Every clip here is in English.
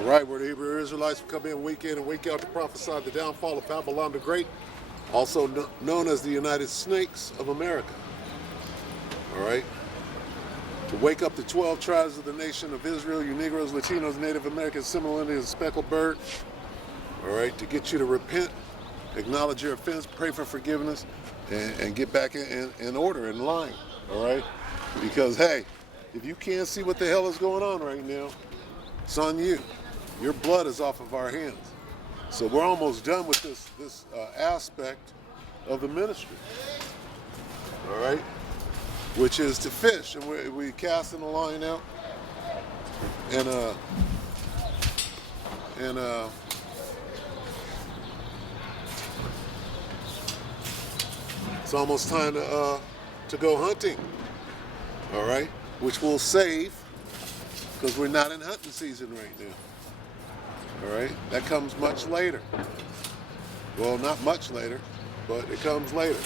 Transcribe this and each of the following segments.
All right, we're the Hebrew Israelites who come in week in and week out to prophesy the downfall of Babylon the Great, also known as the United Snakes of America. All right, to wake up the 12 tribes of the nation of Israel, you Negroes, Latinos, Native Americans, Seminole Indians, Speckled Bird. All right, to get you to repent, acknowledge your offense, pray for forgiveness, and get back in order, in line. All right, because hey, if you can't see what the hell is going on right now, it's on you. Your blood is off of our hands. So we're almost done with this aspect of the ministry. All right, which is to fish, and we casting the line out, and it's almost time to go hunting. All right, which we'll save because we're not in hunting season right now. All right, that comes much later. Well, not much later, but it comes later.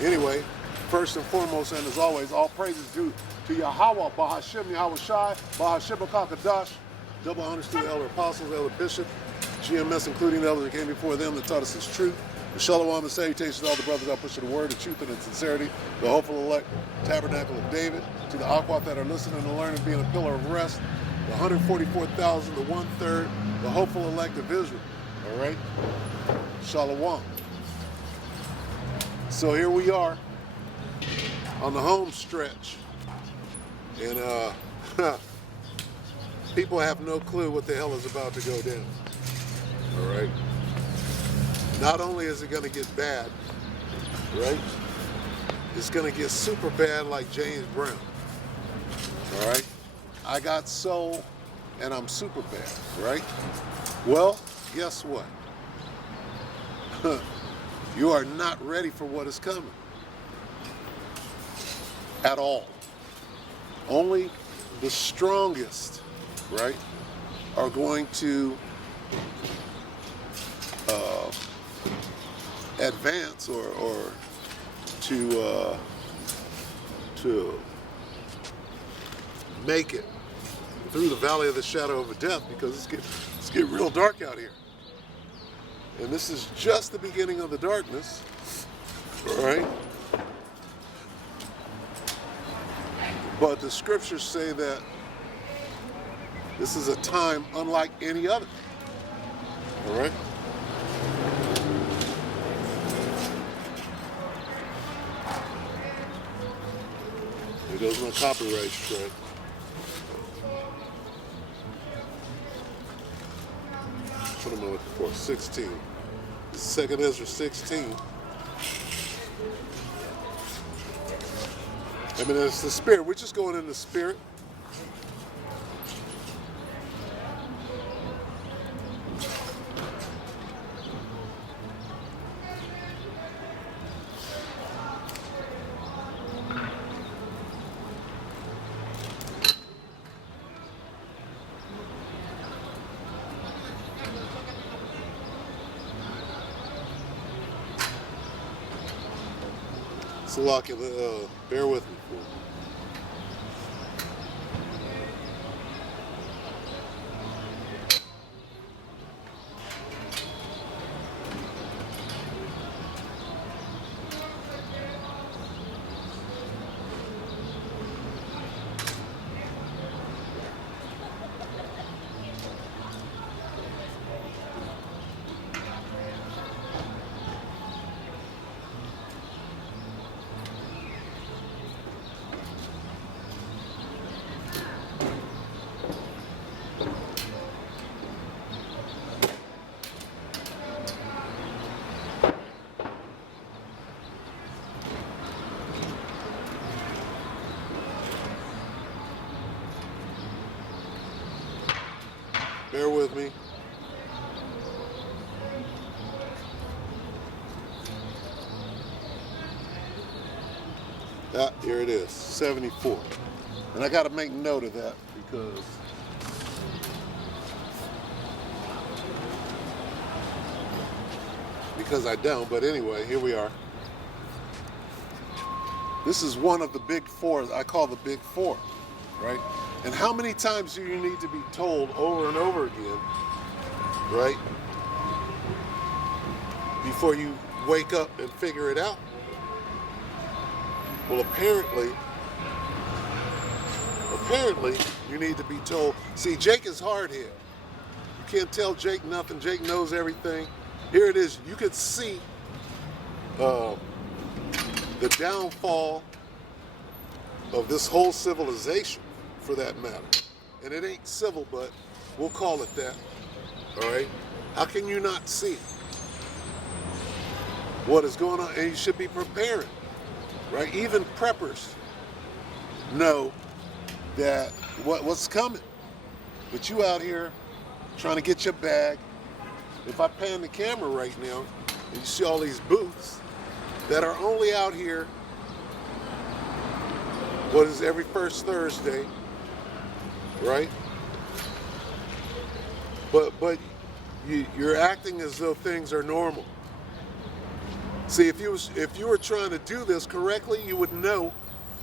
Anyway, first and foremost, and as always, all praises due to Yahweh, Bahashem, Yahweh Shai, Bahashem, Kakadash, double honors to the elder apostles, elder bishop, GMS, including the elders that came before them that taught us his truth. The shalom and salutations to all the brothers that push the word, the truth, and the sincerity, the hopeful elect tabernacle of David, to the Aquat that are listening and learning, being a pillar of rest, the 144,000, the 1/3, the hopeful elect of Israel. All right? Shalom. So here we are on the home stretch. And people have no clue what the hell is about to go down. All right? Not only is it going to get bad, right? It's going to get super bad like James Brown. All right? I got soul and I'm super bad, right? Well, guess what? You are not ready for what is coming. At all. Only the strongest, right, are going to advance or to make it through the valley of the shadow of death, because it's getting real dark out here. And this is just the beginning of the darkness, all right? But the scriptures say that this is a time unlike any other, all right? There goes my copyright strike. What am I looking for? 16. This is 2nd Ezra 16. I mean, it's the spirit. We're just going in the spirit. Salakia, bear with me. Bear with me. Here it is, 74. And I got to make note of that because I don't. But anyway, here we are. This is one of the big four. I call the big four. right? And how many times do you need to be told over and over again, right? Before you wake up and figure it out? Well, apparently, you need to be told. See, Jake is hard here. You can't tell Jake nothing. Jake knows everything. Here it is. You could see the downfall of this whole civilization, for that matter. And it ain't civil, but we'll call it that. All right? How can you not see what is going on? And you should be preparing, right? Even preppers know that what's coming. But you out here trying to get your bag. If I pan the camera right now, and you see all these booths that are only out here, what is every first Thursday, right? But you're acting as though things are normal. See, if you were trying to do this correctly, you would know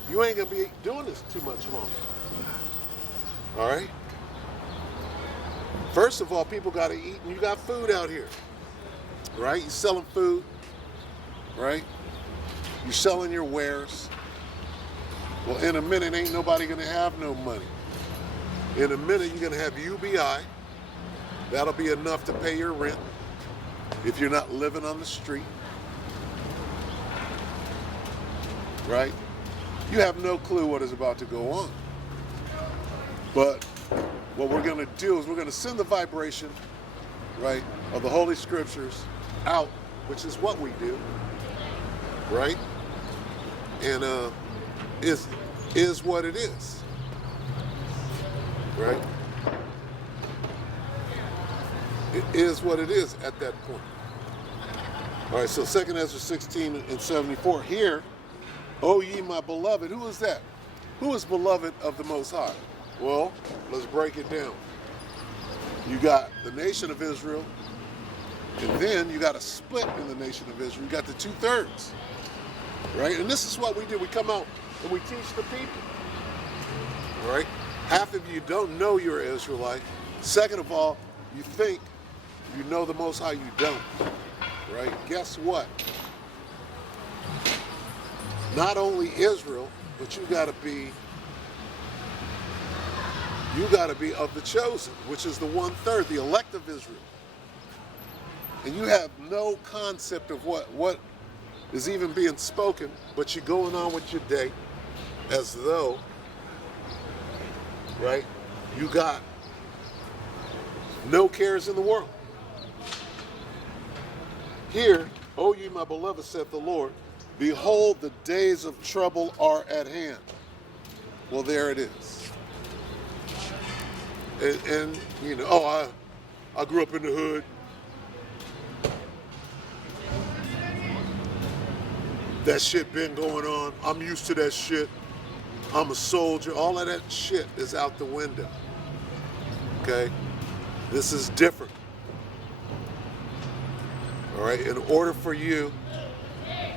you ain't gonna be doing this too much longer. All right? First of all, people gotta eat, and you got food out here, right? You're selling food, right? You're selling your wares. Well, in a minute, ain't nobody gonna have no money. In a minute, you're gonna have UBI. That'll be enough to pay your rent if you're not living on the street, right? You have no clue what is about to go on. But what we're gonna do is we're gonna send the vibration, right, of the Holy Scriptures out, which is what we do, right? And is what it is, right? It is what it is at that point. All right, so 2 Ezra 16 and 74. Here, O ye my beloved, who is that? Who is beloved of the Most High? Well, let's break it down. You got the nation of Israel, and then you got a split in the nation of Israel. You got the 2/3, right? And this is what we do. We come out and we teach the people, right? Half of you don't know you're an Israelite. Second of all, you think you know the Most High, you don't, right? Guess what? Not only Israel, but you got to be of the chosen, which is the 1/3, the elect of Israel. And you have no concept of what is even being spoken, but you're going on with your day as though, right, you got no cares in the world. Here, O ye my beloved, saith the Lord, behold, the days of trouble are at hand. Well, there it is. And you know, I grew up in the hood. That shit been going on. I'm used to that shit. I'm a soldier. All of that shit is out the window. Okay? This is different. All right? In order for you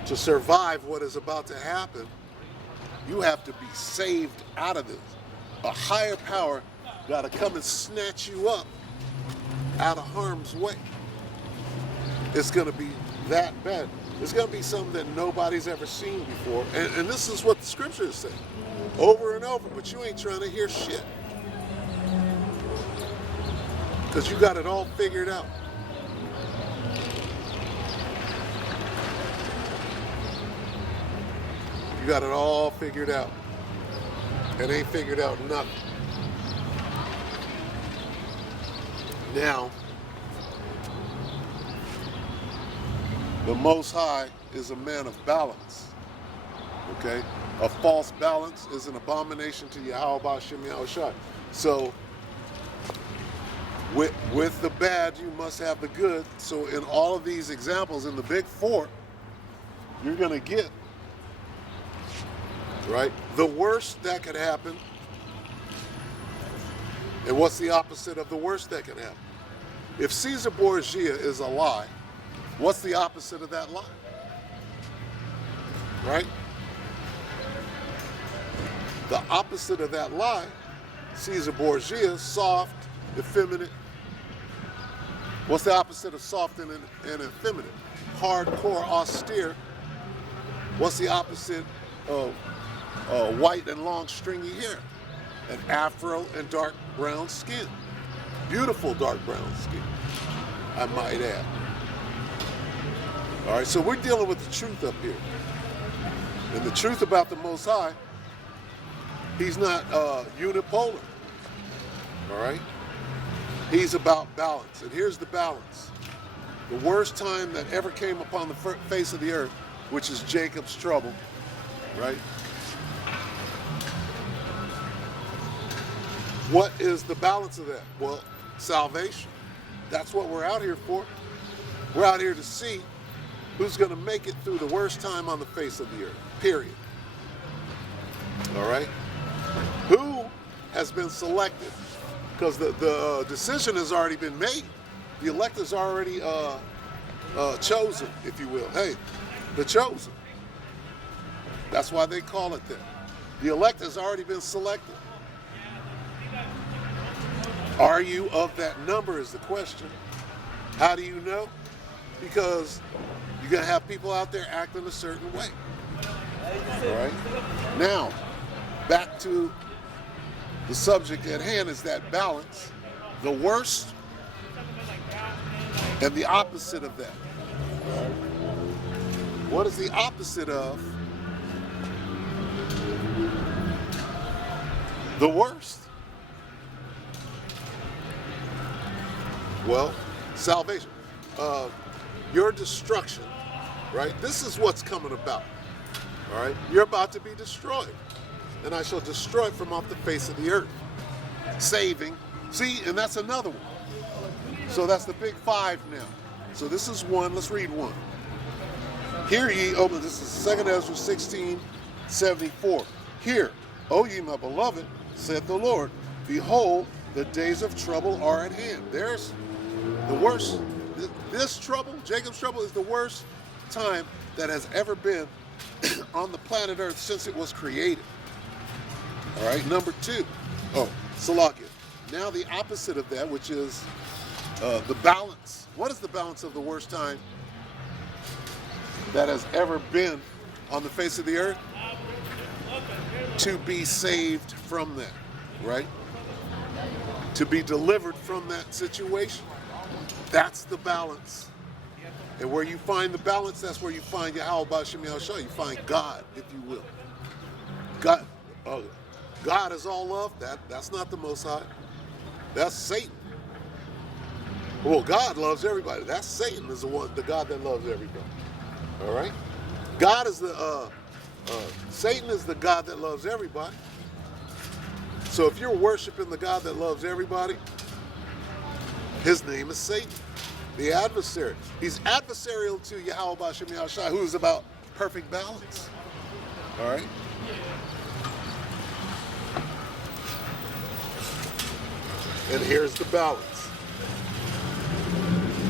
to survive what is about to happen, you have to be saved out of this. A higher power got to come and snatch you up out of harm's way. It's going to be that bad. It's going to be something that nobody's ever seen before. And this is what the scriptures say over and over, but you ain't trying to hear shit. Because you got it all figured out. You got it all figured out. And ain't figured out nothing. Now, the Most High is a man of balance. Okay? A false balance is an abomination to Yahweh B'Shem Yahushai. So, with the bad, you must have the good. So in all of these examples, in the big four, you're going to get, right, the worst that could happen. And what's the opposite of the worst that could happen? If Caesar Borgia is a lie, what's the opposite of that lie? Right? The opposite of that lie, Caesar Borgia, soft, effeminate. What's the opposite of soft and effeminate? Hardcore, austere. What's the opposite of white and long stringy hair? An afro and dark brown skin. Beautiful dark brown skin, I might add. All right, so we're dealing with the truth up here. And the truth about the Most High, he's not unipolar. All right? He's about balance. And here's the balance. The worst time that ever came upon the face of the earth, which is Jacob's trouble, right? What is the balance of that? Well, salvation. That's what we're out here for. We're out here to see who's going to make it through the worst time on the face of the earth, period. All right? Who has been selected? Because the decision has already been made. The elect is already chosen, if you will. Hey, the chosen. That's why they call it that. The elect has already been selected. Are you of that number is the question. How do you know? Because you're going to have people out there acting a certain way. All right? Now, back to the subject at hand is that balance. The worst and the opposite of that. What is the opposite of the worst? Well, salvation. Your destruction, right? This is what's coming about. All right? You're about to be destroyed. And I shall destroy it from off the face of the earth. Saving. See, and that's another one. So that's the big five now. So this is one. Let's read one. Hear ye, this is 2 Ezra 16:74. Hear, O ye my beloved, saith the Lord, behold, the days of trouble are at hand. There's the worst. This trouble, Jacob's trouble, is the worst time that has ever been on the planet Earth since it was created. All right, number two. Salakia. Now the opposite of that, which is the balance. What is the balance of the worst time that has ever been on the face of the earth? To be saved from that, right? To be delivered from that situation. That's the balance. And where you find the balance, that's where you find Yahweh B'Shem Yahushua. You find God, if you will. God is all love. That's not the Most High. That's Satan. Well, God loves everybody. That's Satan is the God that loves everybody. All right? God is Satan is the God that loves everybody. So if you're worshiping the God that loves everybody, his name is Satan, the adversary. He's adversarial to Yahweh B'Shem Yahushua, who is about perfect balance. All right? And here's the balance.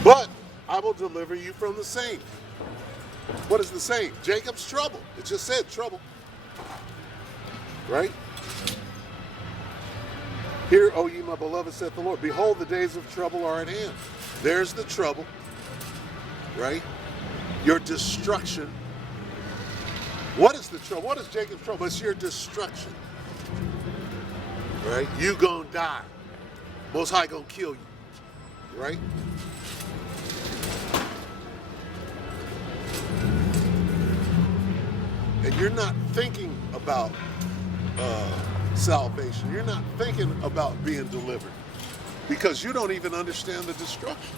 But I will deliver you from the same. What is the same? Jacob's trouble. It just said trouble. Right? Hear, O ye my beloved, saith the Lord, behold, the days of trouble are at hand. There's the trouble. Right? Your destruction. What is the trouble? What is Jacob's trouble? It's your destruction. Right? You gonna die. Most High gonna kill you. Right? And you're not thinking about salvation. You're not thinking about being delivered because you don't even understand the destruction.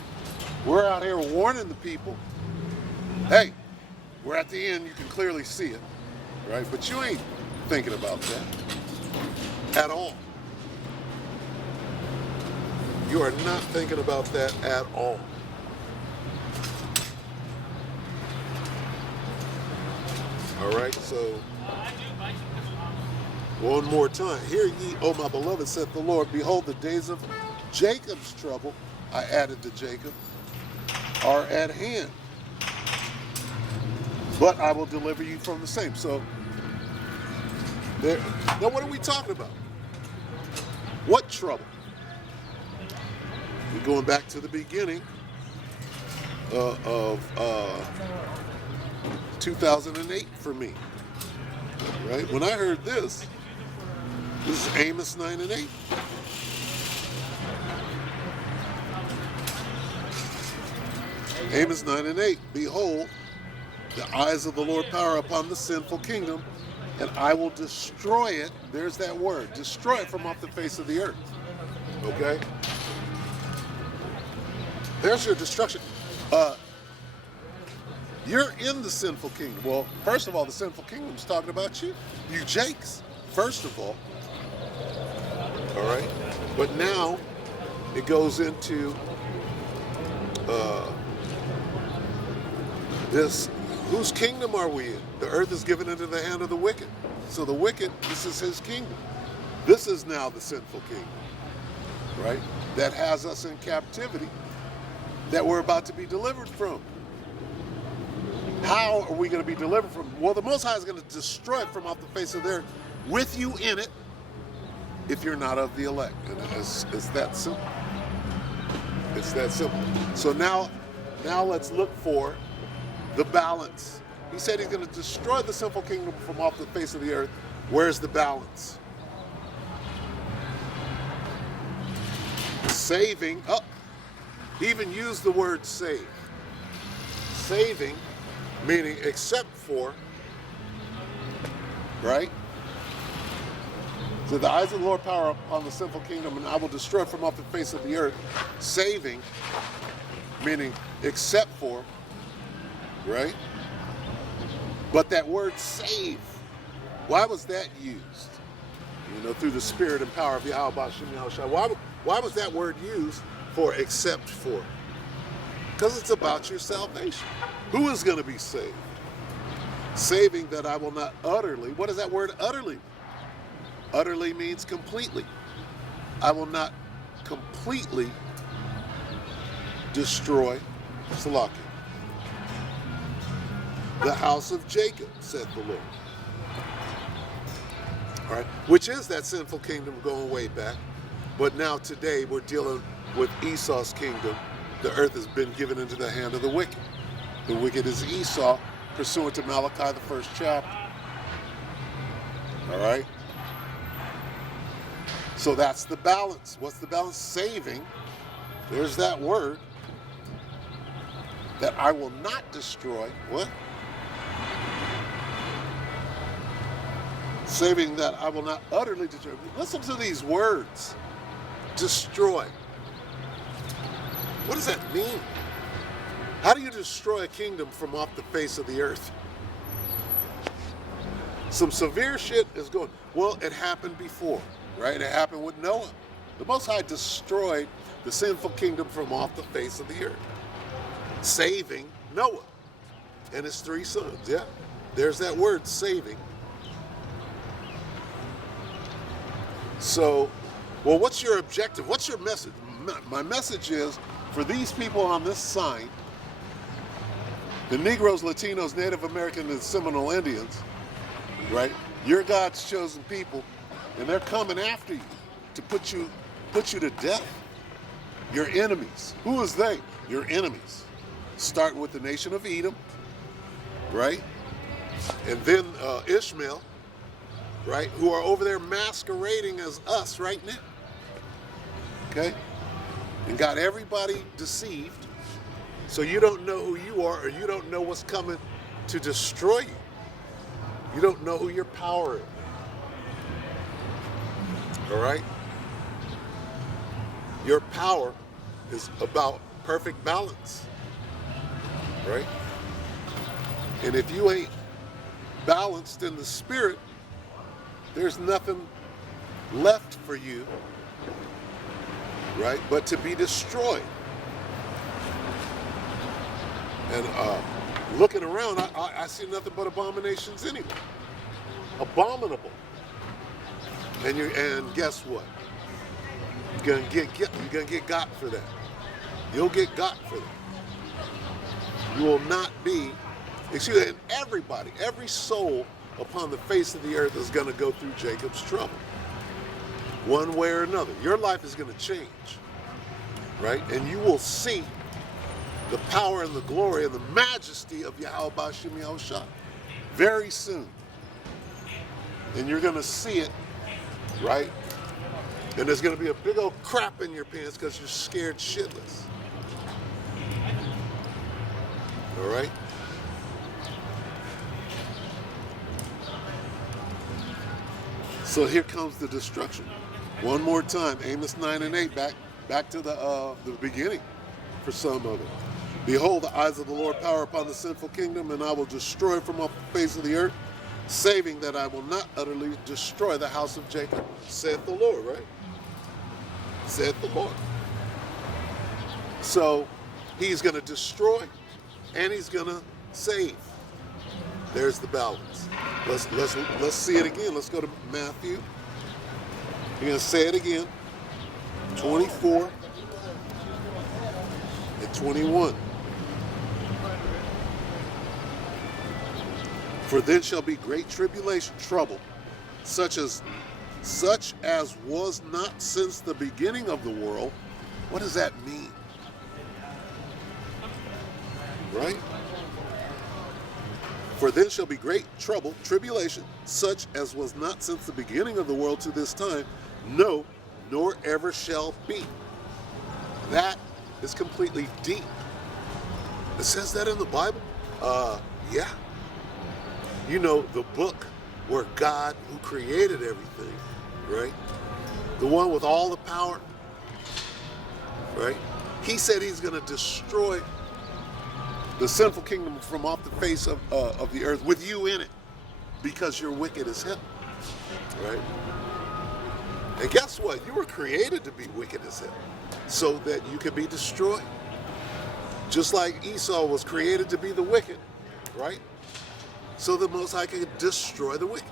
We're out here warning the people, hey, we're at the end, you can clearly see it, right? But you ain't thinking about that at all. You are not thinking about that at all. All right, so one more time. Hear ye, O my beloved, saith the Lord, behold, the days of Jacob's trouble, I added to Jacob, are at hand. But I will deliver you from the same. So There. Now, what are we talking about? What trouble? We're going back to the beginning of 2008 for me, right? When I heard this is Amos 9 and 8. Amos 9 and 8, behold, the eyes of the Lord power upon the sinful kingdom, and I will destroy it. There's that word, destroy it from off the face of the earth. Okay? There's your destruction. You're in the sinful kingdom. Well, first of all, the sinful kingdom's talking about you. You Jakes, first of all. All right? But now it goes into this, whose kingdom are we in? The earth is given into the hand of the wicked. So the wicked, this is his kingdom. This is now the sinful kingdom, right? That has us in captivity that we're about to be delivered from. How are we going to be delivered from? Well, the Most High is going to destroy it from off the face of the earth with you in it if you're not of the elect. And it's that simple. It's that simple. So now let's look for the balance. He said he's going to destroy the sinful kingdom from off the face of the earth. Where's the balance? Saving. Oh, he even used the word save. Saving, meaning except for, right? So the eyes of the Lord power upon the sinful kingdom, and I will destroy it from off the face of the earth. Saving, meaning except for, right? But that word save, why was that used? You know, through the spirit and power of Yahweh B'Shem Yahushua. Why was that word used for except for? Because it's about your salvation. Who is going to be saved? Saving that I will not utterly. What does that word utterly mean? Utterly means completely. I will not completely destroy Salakia, the house of Jacob, said the Lord. All right, which is that sinful kingdom going way back. But now today we're dealing with Esau's kingdom. The earth has been given into the hand of the wicked. The wicked is Esau, pursuant to Malachi, the 1st chapter. All right? So that's the balance. What's the balance? Saving. There's that word. That I will not destroy. What? Saving that I will not utterly destroy. Listen to these words. Destroy. What does that mean? How do you destroy a kingdom from off the face of the earth? Some severe shit is going. Well, it happened before, right? It happened with Noah. The Most High destroyed the sinful kingdom from off the face of the earth, saving Noah and his 3 sons. Yeah, there's that word, saving. So, well, what's your objective? What's your message? My message is, for these people on this sign, the Negroes, Latinos, Native Americans, and Seminole Indians, right? You're God's chosen people, and they're coming after you to put you to death. Your enemies. Who is they? Your enemies. Start with the nation of Edom, right? And then Ishmael, right? Who are over there masquerading as us right now. Okay? And got everybody deceived, so you don't know who you are, or you don't know what's coming to destroy you. You don't know who your power is. All right? Your power is about perfect balance, right? And if you ain't balanced in the spirit, there's nothing left for you, right, but to be destroyed. And looking around, I see nothing but abominations anyway. Abominable. And guess what? You're gonna get got for that. You'll get got for that. You will not be. Excuse me. And everybody, every soul upon the face of the earth is going to go through Jacob's trouble. One way or another. Your life is going to change, right? And you will see the power and the glory and the majesty of Yahweh B'Shem Yahushua very soon. And you're going to see it, right? And there's going to be a big old crap in your pants because you're scared shitless. All right? So here comes the destruction. One more time, Amos 9 and 8, back to the beginning for some of it. Behold, the eyes of the Lord power upon the sinful kingdom, and I will destroy from off the face of the earth, saving that I will not utterly destroy the house of Jacob, saith the Lord, right? Saith the Lord. So he's going to destroy and he's going to save. There's the balance. Let's see it again. Let's go to Matthew. You're going to say it again. 24 and 21. For then shall be great tribulation, trouble, such as was not since the beginning of the world. What does that mean? Right? For then shall be great trouble, tribulation, such as was not since the beginning of the world to this time, no, nor ever shall be. That is completely deep. It says that in the Bible? Yeah. You know, the book where God, who created everything, right? The one with all the power, right? He said he's going to destroy the sinful kingdom from off the face of the earth with you in it because you're wicked as hell, right? And guess what? You were created to be wicked as hell so that you could be destroyed. Just like Esau was created to be the wicked, right? So the Most High could destroy the wicked.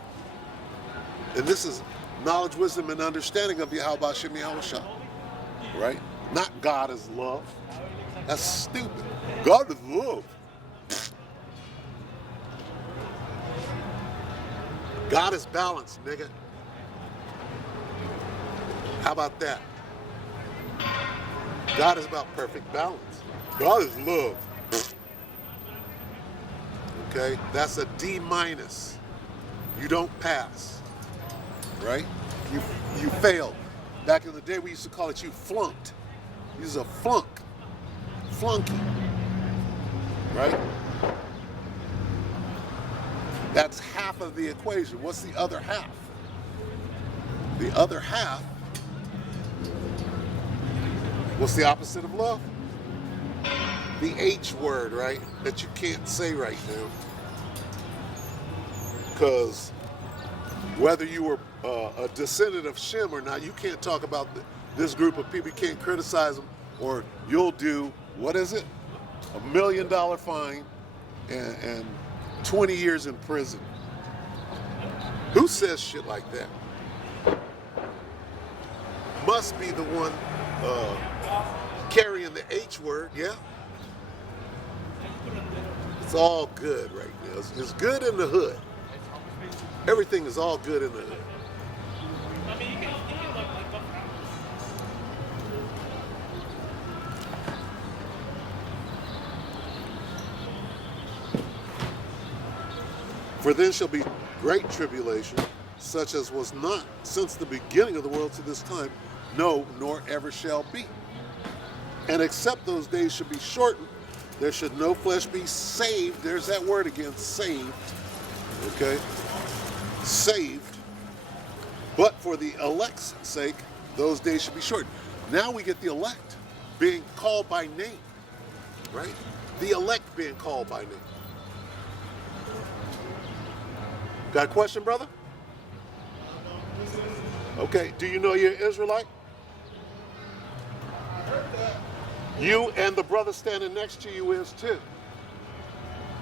And this is knowledge, wisdom, and understanding of Yahweh B'Shem Yahushua, right? Not God is love. That's stupid. God is love. God is balance, nigga. How about that? God is about perfect balance. God is love. Okay, that's a D minus. You don't pass, right? You failed. Back in the day, we used to call it you flunked. You was a flunky, right? That's half of the equation. What's the other half? The other half, what's the opposite of love? The H word, right? That you can't say right now. Because whether you were a descendant of Shem or not, you can't talk about this group of people. You can't criticize them, or you'll do, what is it? $1 million fine and 20 years in prison. Who says shit like that? Must be the one carrying the H word, yeah? It's all good right now. It's good in the hood. Everything is all good in the hood. For then shall be great tribulation, such as was not since the beginning of the world to this time, no, nor ever shall be. And except those days should be shortened, there should no flesh be saved. There's that word again, saved. Okay? Saved. But for the elect's sake, those days should be shortened. Now we get the elect being called by name. Right? The elect being called by name. Got a question, brother? Okay. Do you know you're an Israelite? You and the brother standing next to you is too.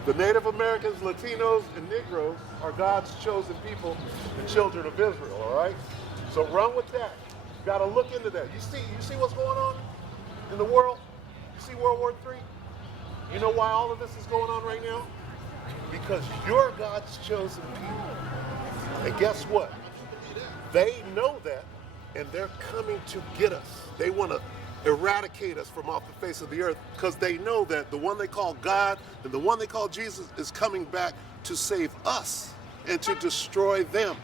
The Native Americans, Latinos, and Negroes are God's chosen people, the children of Israel, all right? So run with that. You got to look into that. You see what's going on in the world? You see World War III? You know why all of this is going on right now? Because you're God's chosen people. And guess what? They know that, and they're coming to get us. They want to eradicate us from off the face of the earth because they know that the one they call God and the one they call Jesus is coming back to save us and to destroy them.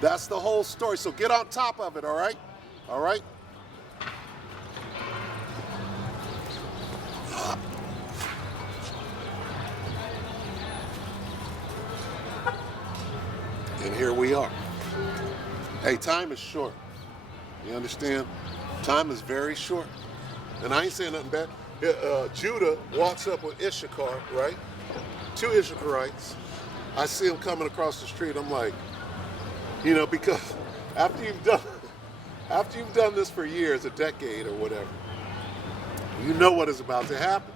That's the whole story. So get on top of it, all right? All right? And here we are. Hey, time is short. You understand? Time is very short. And I ain't saying nothing bad. Judah walks up with Issachar, right? Two Issacharites. I see them coming across the street. I'm like, you know, because after you've done this for years, a decade or whatever, you know what is about to happen.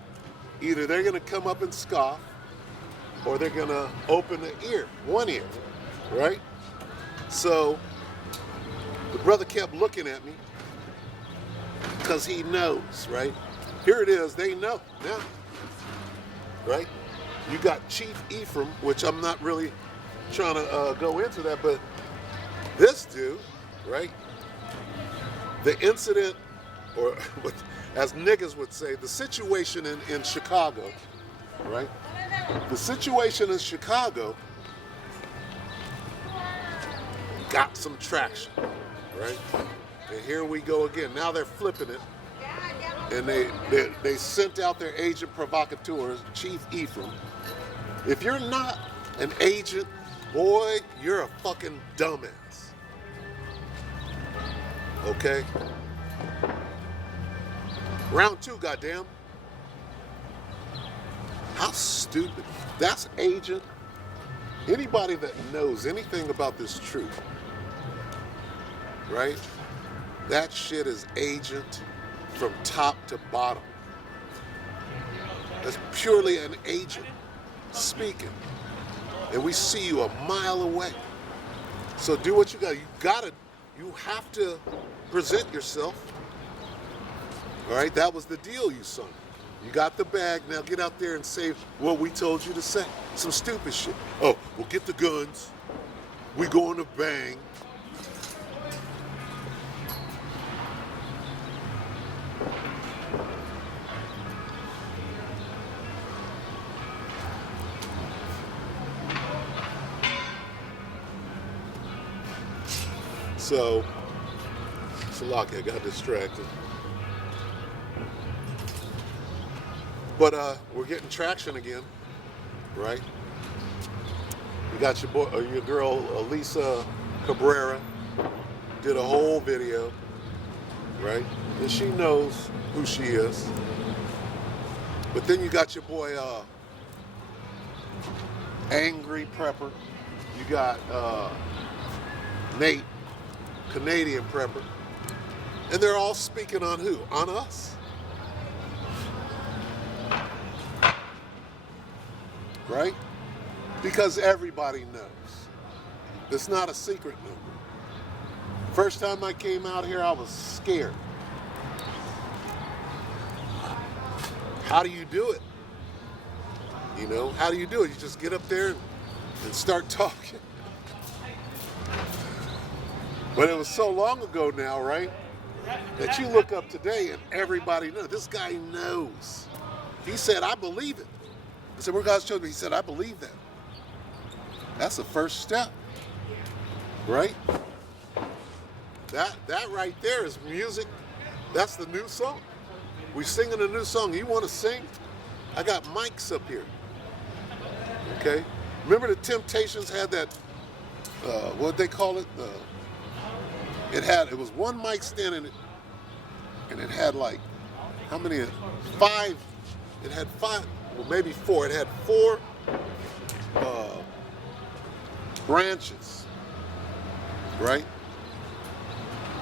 Either they're going to come up and scoff, or they're going to open one ear, right? So the brother kept looking at me because he knows, right? Here it is, they know now, right? You got Chief Ephraim, which I'm not really trying to go into that, but this dude, right? The incident, or as niggas would say, the situation in Chicago, right? The situation in Chicago got some traction, right? And here we go again. Now they're flipping it. And they sent out their agent provocateur, Chief Ephraim. If you're not an agent, boy, you're a fucking dumbass. Okay? Round two, goddamn. How stupid. That's agent. Anybody that knows anything about this truth, right? That shit is agent from top to bottom. That's purely an agent speaking. And we see you a mile away. So do what you got. You have to present yourself. All right, that was the deal you signed. You got the bag, now get out there and say what we told you to say. Some stupid shit. Oh, we'll get the guns. We going to bang. So, Salaki, I got distracted. But we're getting traction again, right? You got your girl Elisa Cabrera did a whole video, right? And she knows who she is. But then you got your boy Angry Prepper. You got Nate, Canadian Prepper. And they're all speaking on who? On us. Right? Because everybody knows. It's not a secret number. First time I came out here, I was scared. How do you do it? You know, how do you do it? You just get up there and start talking. But it was so long ago now, right? That you look up today and everybody knows. This guy knows. He said, I believe it. I said, where God's chosen me? He said, I believe that. That's the first step, right? That right there is music. That's the new song. We're singing a new song. You want to sing? I got mics up here. Okay? Remember the Temptations had that, what'd they call it? It was one mic stand in it, and it had like, how many? 5. It had 5. Well, maybe 4. It had 4 branches, right?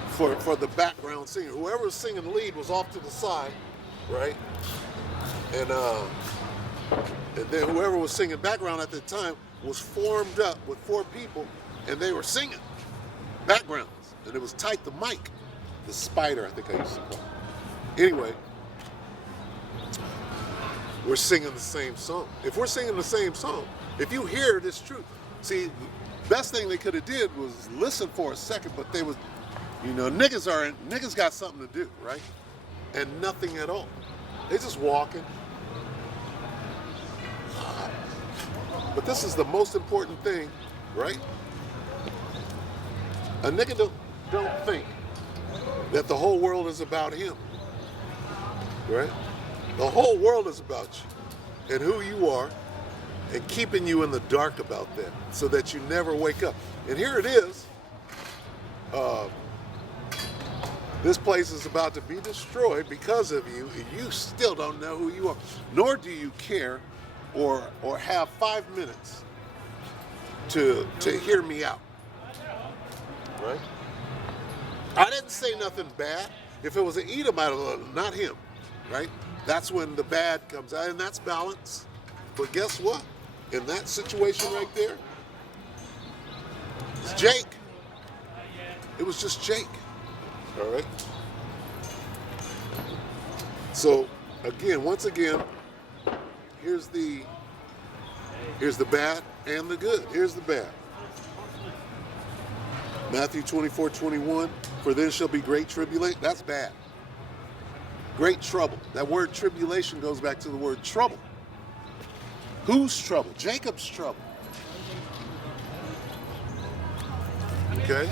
For the background singer. Whoever was singing lead was off to the side, right? And then whoever was singing background at the time was formed up with 4 people, and they were singing backgrounds. And it was tight, the mic. The spider, I think I used to call it. Anyway. We're singing the same song. If we're singing the same song, if you hear this truth, see, best thing they could have did was listen for a second, but they was, niggas got something to do, right? And nothing at all. They just walking. But this is the most important thing, right? A nigga don't think that the whole world is about him, right? The whole world is about you and who you are, and keeping you in the dark about that so that you never wake up. And here it is. This place is about to be destroyed because of you, and you still don't know who you are, nor do you care or have 5 minutes to hear me out, right? I didn't say nothing bad. If it was an Edomite, not him, right? That's when the bad comes out, and that's balance. But guess what? In that situation right there, it's Jake. It was just Jake. All right? So, once again, here's the bad and the good. Here's the bad. Matthew 24:21, for there shall be great tribulation. That's bad. Great trouble. That word tribulation goes back to the word trouble. Whose trouble? Jacob's trouble. Okay?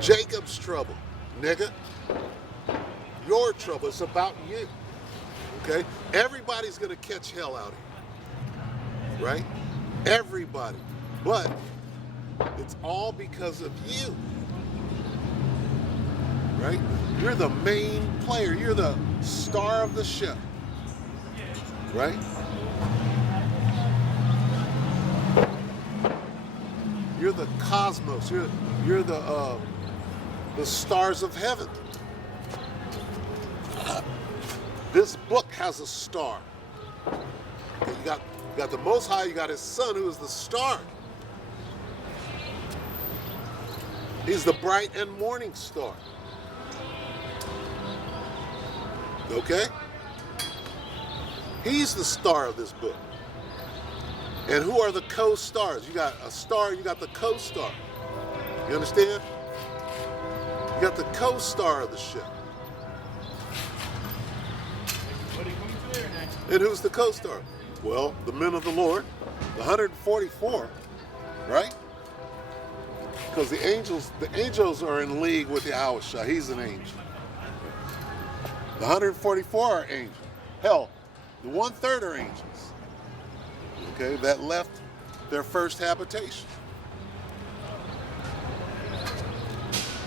Jacob's trouble, nigga. Your trouble. It's about you. Okay? Everybody's going to catch hell out here. Right? Everybody. But it's all because of you. Right? You're the main player. You're the star of the show. Right? You're the cosmos. You're the stars of heaven. This book has a star. You got the Most High. You got His Son, who is the star. He's the bright and morning star. Okay? He's the star of this book. And who are the co-stars? You got a star, you got the co-star. You understand? You got the co-star of the show. And who's the co-star? Well, the men of the Lord, the 144, right? Because the angels are in league with Yahushua. He's an angel. The 144 are angels. Hell, the 1/3 are angels. Okay, that left their first habitation.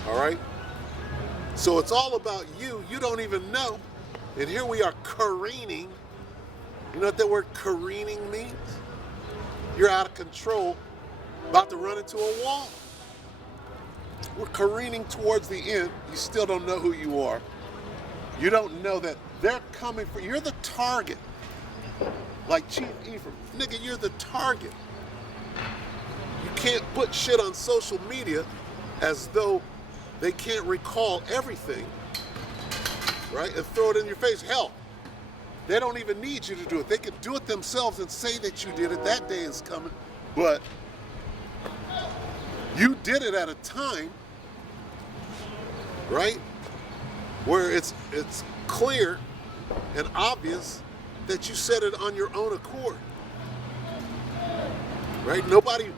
All right? So it's all about you. You don't even know. And here we are careening. You know what that word careening means? You're out of control, about to run into a wall. We're careening towards the end. You still don't know who you are. You don't know that they're coming for you. You're the target. Like Chief Ephraim. Nigga, you're the target. You can't put shit on social media as though they can't recall everything, right? And throw it in your face. Hell, they don't even need you to do it. They could do it themselves and say that you did it. That day is coming. But you did it at a time, right, where it's clear and obvious that you said it on your own accord, right? Nobody,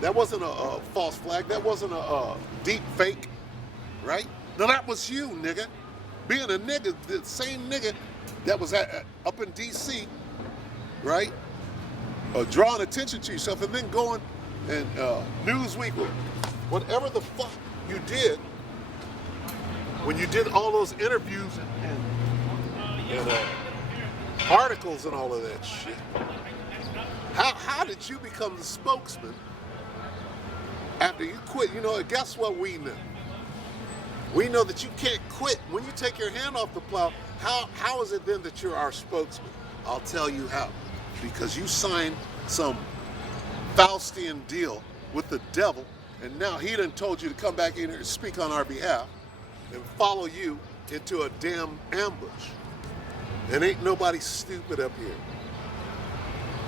that wasn't a false flag. That wasn't a deep fake, right? No, that was you, nigga. Being a nigga, the same nigga that was up in D.C., right? Drawing attention to yourself and then going and Newsweek, whatever the fuck you did when you did all those interviews and articles and all of that shit. How did you become the spokesman after you quit? You know, guess what we know? We know that you can't quit. When you take your hand off the plow, how is it then that you're our spokesman? I'll tell you how. Because you signed some Faustian deal with the devil, and now he done told you to come back in here and speak on our behalf and follow you into a damn ambush. And ain't nobody stupid up here.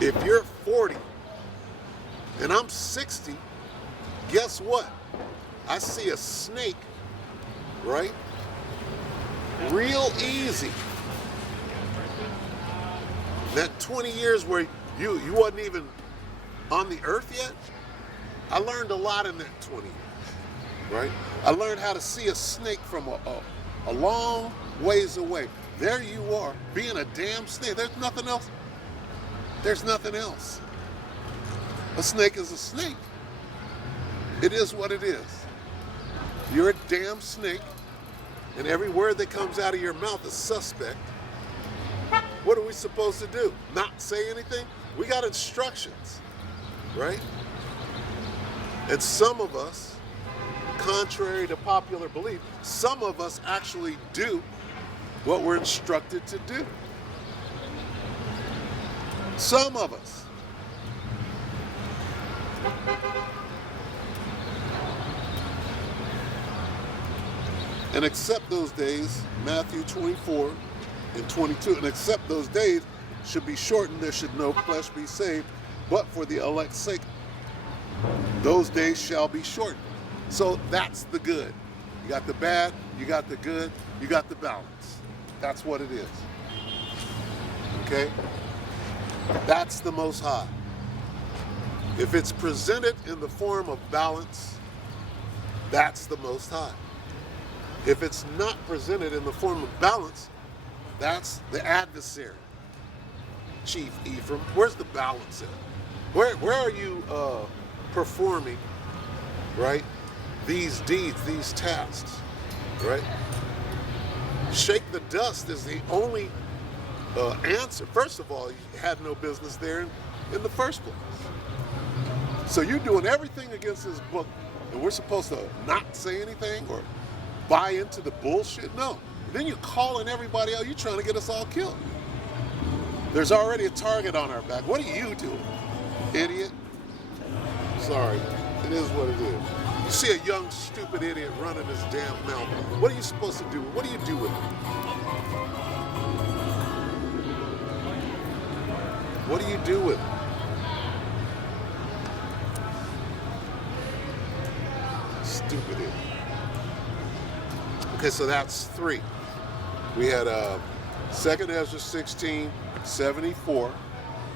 If you're 40 and I'm 60, guess what? I see a snake, right? Real easy. That 20 years where you wasn't even on the earth yet, I learned a lot in that 20 years, right? I learned how to see a snake from a long ways away. There you are, being a damn snake. There's nothing else. There's nothing else. A snake is a snake. It is what it is. You're a damn snake, and every word that comes out of your mouth is suspect. What are we supposed to do? Not say anything? We got instructions, right? And some of us, contrary to popular belief, some of us actually do what we're instructed to do. Some of us. And except those days, Matthew 24 and 22, and except those days should be shortened, there should no flesh be saved, but for the elect's sake, those days shall be shortened. So that's the good. You got the bad, you got the good, you got the balance. That's what it is. Okay? That's the Most High. If it's presented in the form of balance, that's the Most High. If it's not presented in the form of balance, that's the adversary. Chief Ephraim, where's the balance at? Where are you performing, right, these deeds, these tasks, right? Shake the dust is the only answer. First of all, you had no business there in the first place. So you're doing everything against this book, and we're supposed to not say anything or buy into the bullshit? No. Then you're calling everybody out. You're trying to get us all killed. There's already a target on our back. What are you doing, idiot? Sorry. It is what it is. You see a young, stupid idiot running his damn mouth. What are you supposed to do? What do you do with it? What do you do with it? Stupid idiot. Okay, so that's 3. We had 2nd Ezra 16, 74.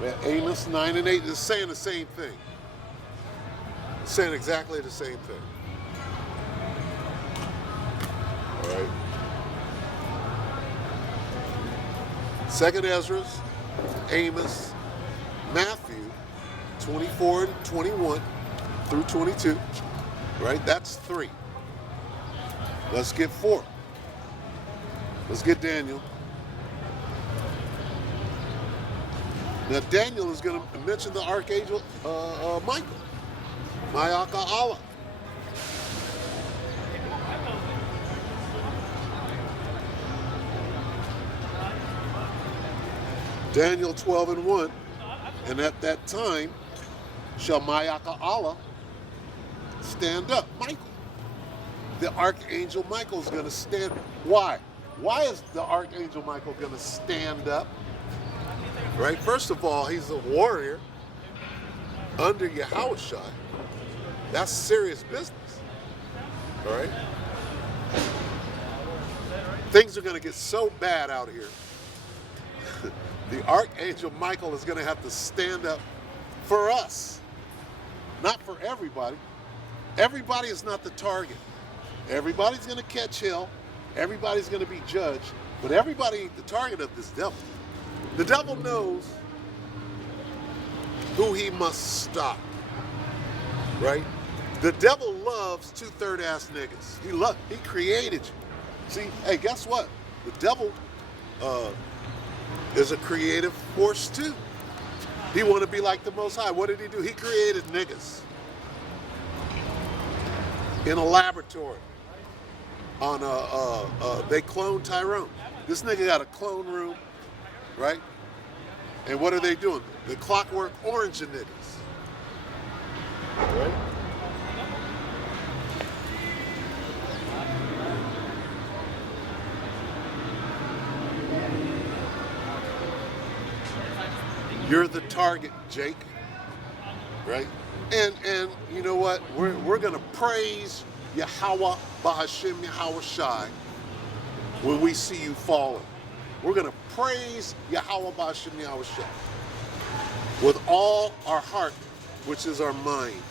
We had Amos 9 and 8. It's saying the same thing. It's saying exactly the same thing. All right. 2nd Ezra, Amos, Matthew 24 and 21 through 22. Right? That's 3. Let's get 4. Let's get Daniel. Now Daniel is going to mention the Archangel Michael, Mayaka Allah. Daniel 12 and 1, and at that time shall Mayaka Allah stand up. Michael. The Archangel Michael is going to stand. Why? Why is the Archangel Michael going to stand up? Right? First of all, he's a warrior under Yahushua. That's serious business. All right? Things are going to get so bad out here. The Archangel Michael is going to have to stand up for us. Not for everybody. Everybody is not the target. Everybody's going to catch hell. Everybody's going to be judged. But everybody ain't the target of this devil. The devil knows who he must stop. Right? The devil loves 2/3 ass niggas. He created you. See, hey, guess what? The devil is a creative force too. He want to be like the Most High. What did he do? He created niggas in a laboratory. They cloned Tyrone. This nigga got a clone room, right? And what are they doing? The Clockwork Orange niggas, right? You're the target, Jake, right? And you know what? We're gonna praise Yahweh Bahashim Yahweh Shai when we see you falling. We're gonna praise Yahweh Bahashim Yahweh Shai with all our heart, which is our mind.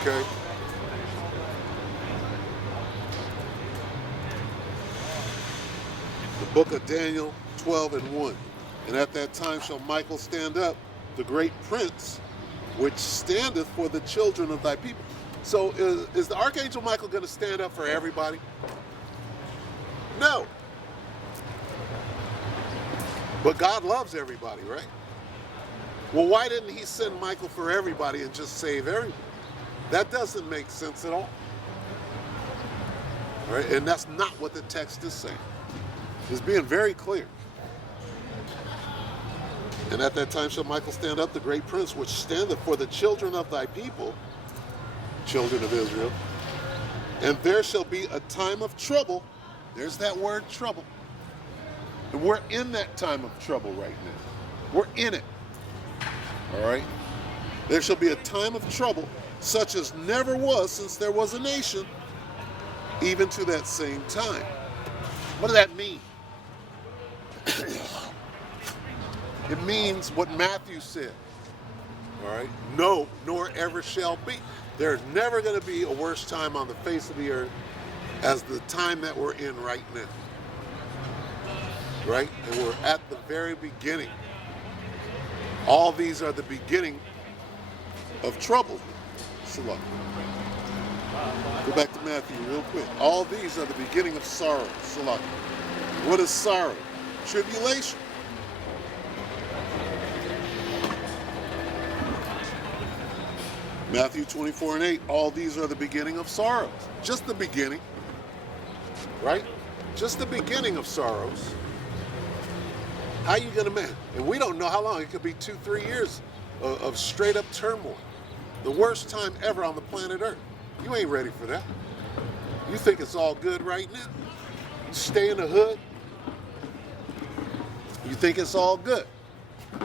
Okay? The book of Daniel 12:1. And at that time shall Michael stand up, the great prince, which standeth for the children of thy people. So is the Archangel Michael going to stand up for everybody? No. But God loves everybody, right? Well, why didn't he send Michael for everybody and just save everybody? That doesn't make sense at all. All right? And that's not what the text is saying. It's being very clear. And at that time shall Michael stand up, the great prince, which standeth for the children of thy people, children of Israel. And there shall be a time of trouble. There's that word, trouble. And we're in that time of trouble right now. We're in it. All right? There shall be a time of trouble, such as never was since there was a nation, even to that same time. What does that mean? It means what Matthew said. All right? No, nor ever shall be. There's never going to be a worse time on the face of the earth as the time that we're in right now. Right? And we're at the very beginning. All these are the beginning of trouble. Salah. Go back to Matthew real quick. All these are the beginning of sorrow. Salah. What is sorrow? Tribulation. Matthew 24:8, all these are the beginning of sorrows. Just the beginning, right? Just the beginning of sorrows. How you gonna manage? And we don't know how long. It could be 2-3 years of straight up turmoil. The worst time ever on the planet Earth. You ain't ready for that. You think it's all good right now. You stay in the hood. You think it's all good.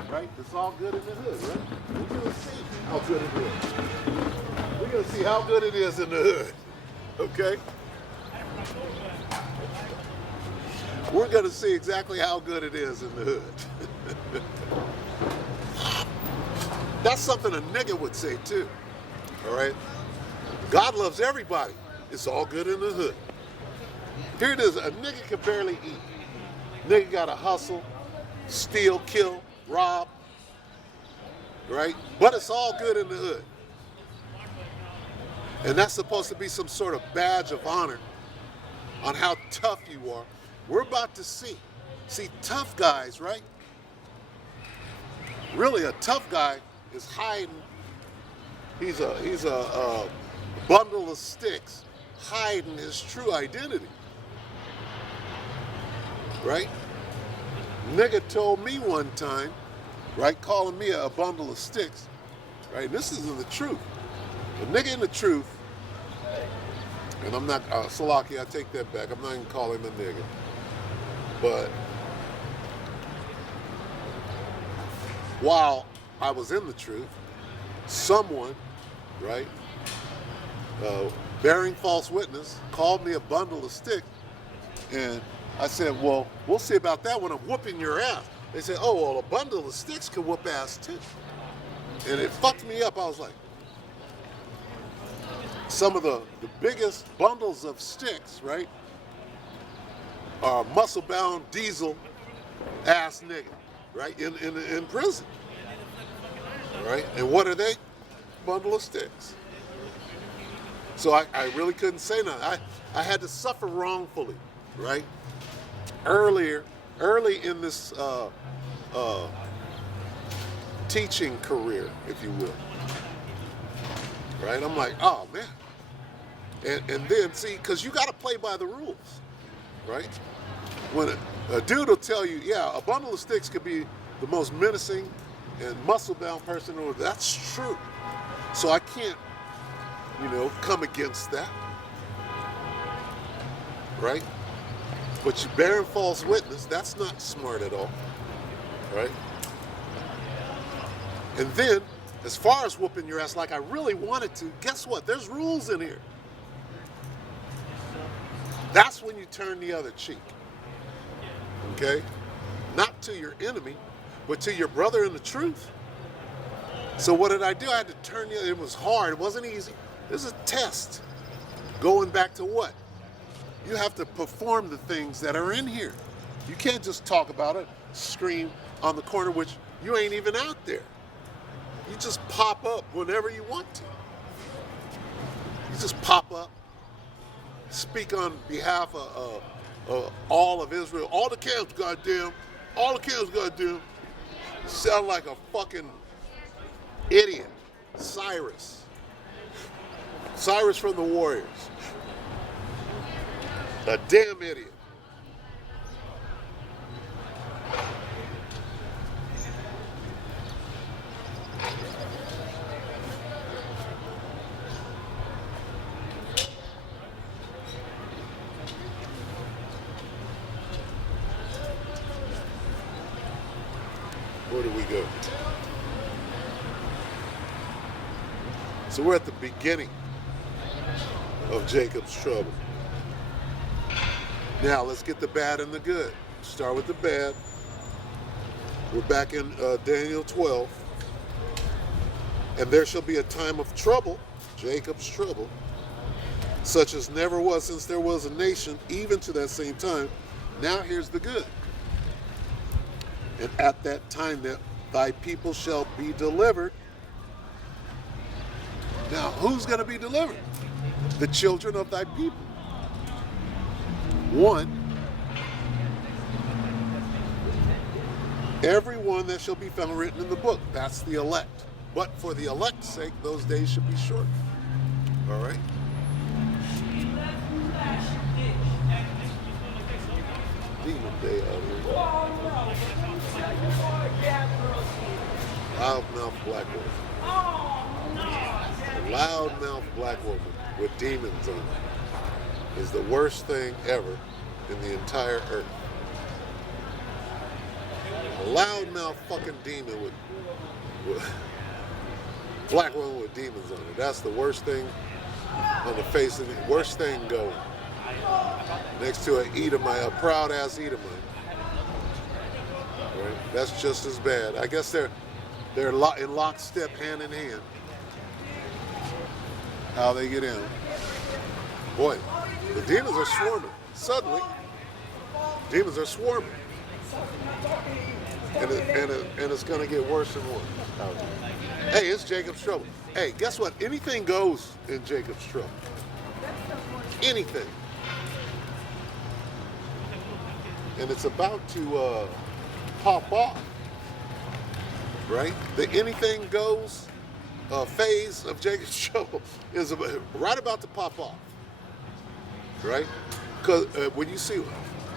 Right? It's all good in the hood, right? We're gonna see how good it is. We're gonna see how good it is in the hood. Okay? We're gonna see exactly how good it is in the hood. That's something a nigga would say too. All right? God loves everybody. It's all good in the hood. Here it is. A nigga can barely eat. Nigga gotta hustle, steal, kill, rob, right? But it's all good in the hood. And that's supposed to be some sort of badge of honor on how tough you are. We're about to see. See, tough guys, right? Really, a tough guy is hiding. He's a bundle of sticks hiding his true identity. Right? Nigga told me one time, right, calling me a bundle of sticks, right? This isn't the truth. The nigga in the truth, and I'm not, Salaki, I take that back. I'm not even calling him a nigga. But while I was in the truth, someone, right, bearing false witness, called me a bundle of sticks, and I said, well, we'll see about that when I'm whooping your ass. They said, oh, well, a bundle of sticks can whoop ass too. And it fucked me up. I was like, some of the biggest bundles of sticks, right, are muscle-bound diesel ass nigga, right, in prison. Right? And what are they? Bundle of sticks. So I really couldn't say nothing. I had to suffer wrongfully, right? Early in this teaching career, if you will. Right? I'm like, oh man. And then see, because you got to play by the rules, right? When a dude will tell you, yeah, a bundle of sticks could be the most menacing and muscle-bound person, that's true. So I can't, come against that, right? But you bearing false witness, that's not smart at all, right? And then, as far as whooping your ass like I really wanted to, guess what? There's rules in here. That's when you turn the other cheek. Okay? Not to your enemy, but to your brother in the truth. So what did I do? I had to turn the other. It was hard. It wasn't easy. This is a test. Going back to what? You have to perform the things that are in here. You can't just talk about it, scream on the corner, which you ain't even out there. You just pop up whenever you want to. You just pop up, speak on behalf of all of Israel. All the camps, goddamn. All the camps, goddamn. You sound like a fucking idiot. Cyrus. Cyrus from the Warriors. A damn idiot. Where do we go? So we're at the beginning of Jacob's trouble. Now let's get the bad and the good. Start with the bad. We're back in Daniel 12. And there shall be a time of trouble, Jacob's trouble, such as never was since there was a nation, even to that same time. Now here's the good. And at that time that thy people shall be delivered. Now, who's going to be delivered? The children of thy people. One, everyone that shall be found written in the book. That's the elect. But for the elect's sake, those days should be short. All right? Demon day out here. Loudmouth black woman. A loudmouth black woman with demons on it is the worst thing ever in the entire earth. A loudmouth fucking demon with black woman with demons on it. That's the worst thing on the face of the worst thing going. Next to an Edomite, a proud ass Edomite. Right? That's just as bad. I guess they're in lockstep, hand in hand. How they get in. Boy, the demons are swarming. Suddenly, demons are swarming. And it's going to get worse and worse. Hey, it's Jacob's trouble. Hey, guess what? Anything goes in Jacob's trouble. Anything. And it's about to pop off. Right? The anything goes phase of Jacob's trouble is right about to pop off. Right? Because when you see,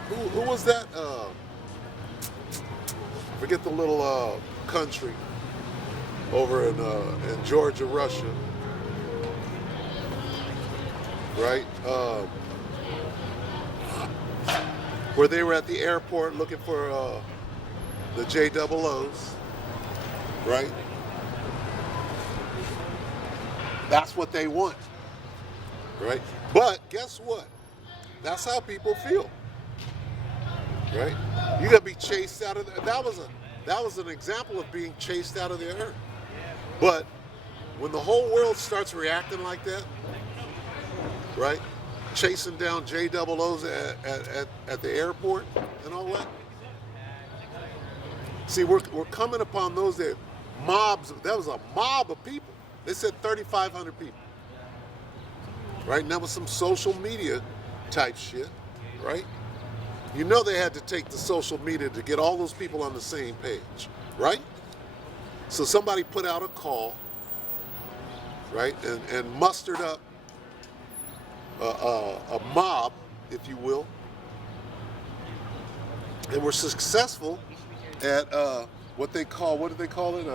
who was that? Forget the little country over in Georgia, Russia. Right? Where they were at the airport looking for the JOOs. Right? That's what they want. Right? But guess what? That's how people feel. Right? You're gonna be chased out of the, that was an example of being chased out of the earth. But when the whole world starts reacting like that, right? Chasing down JOOs at the airport and all that. See, we're coming upon those that mobs. That was a mob of people. They said 3,500 people. Right? And that was some social media type shit. Right? You know they had to take the social media to get all those people on the same page. Right? So somebody put out a call. Right? And mustered up a mob, if you will. And were successful at what do they call it?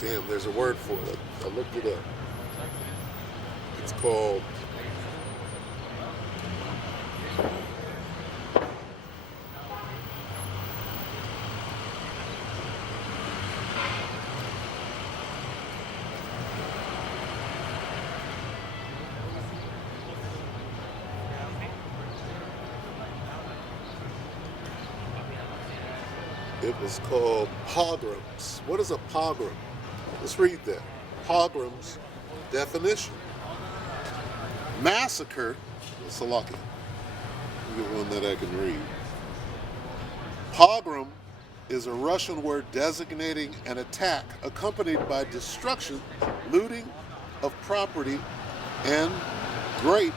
Damn, there's a word for it. I looked it up. It's called It was called pogroms. What is a pogrom? Let's read that. Pogroms definition. Massacre, Salaki. Get one that I can read. Pogrom is a Russian word designating an attack accompanied by destruction, looting of property, and rape.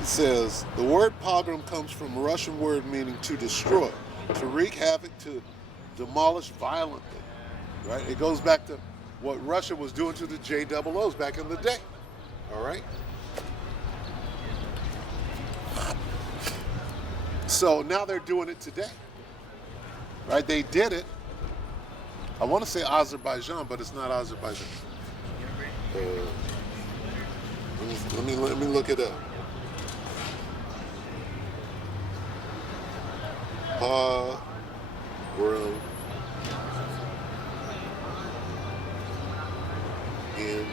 It says, the word pogrom comes from a Russian word meaning to destroy, to wreak havoc, to demolish violently. Right? It goes back to what Russia was doing to the JOOs back in the day. All right? So now they're doing it today. Right? They did it. I want to say Azerbaijan, but it's not Azerbaijan. Let me look it up. Pogrom in.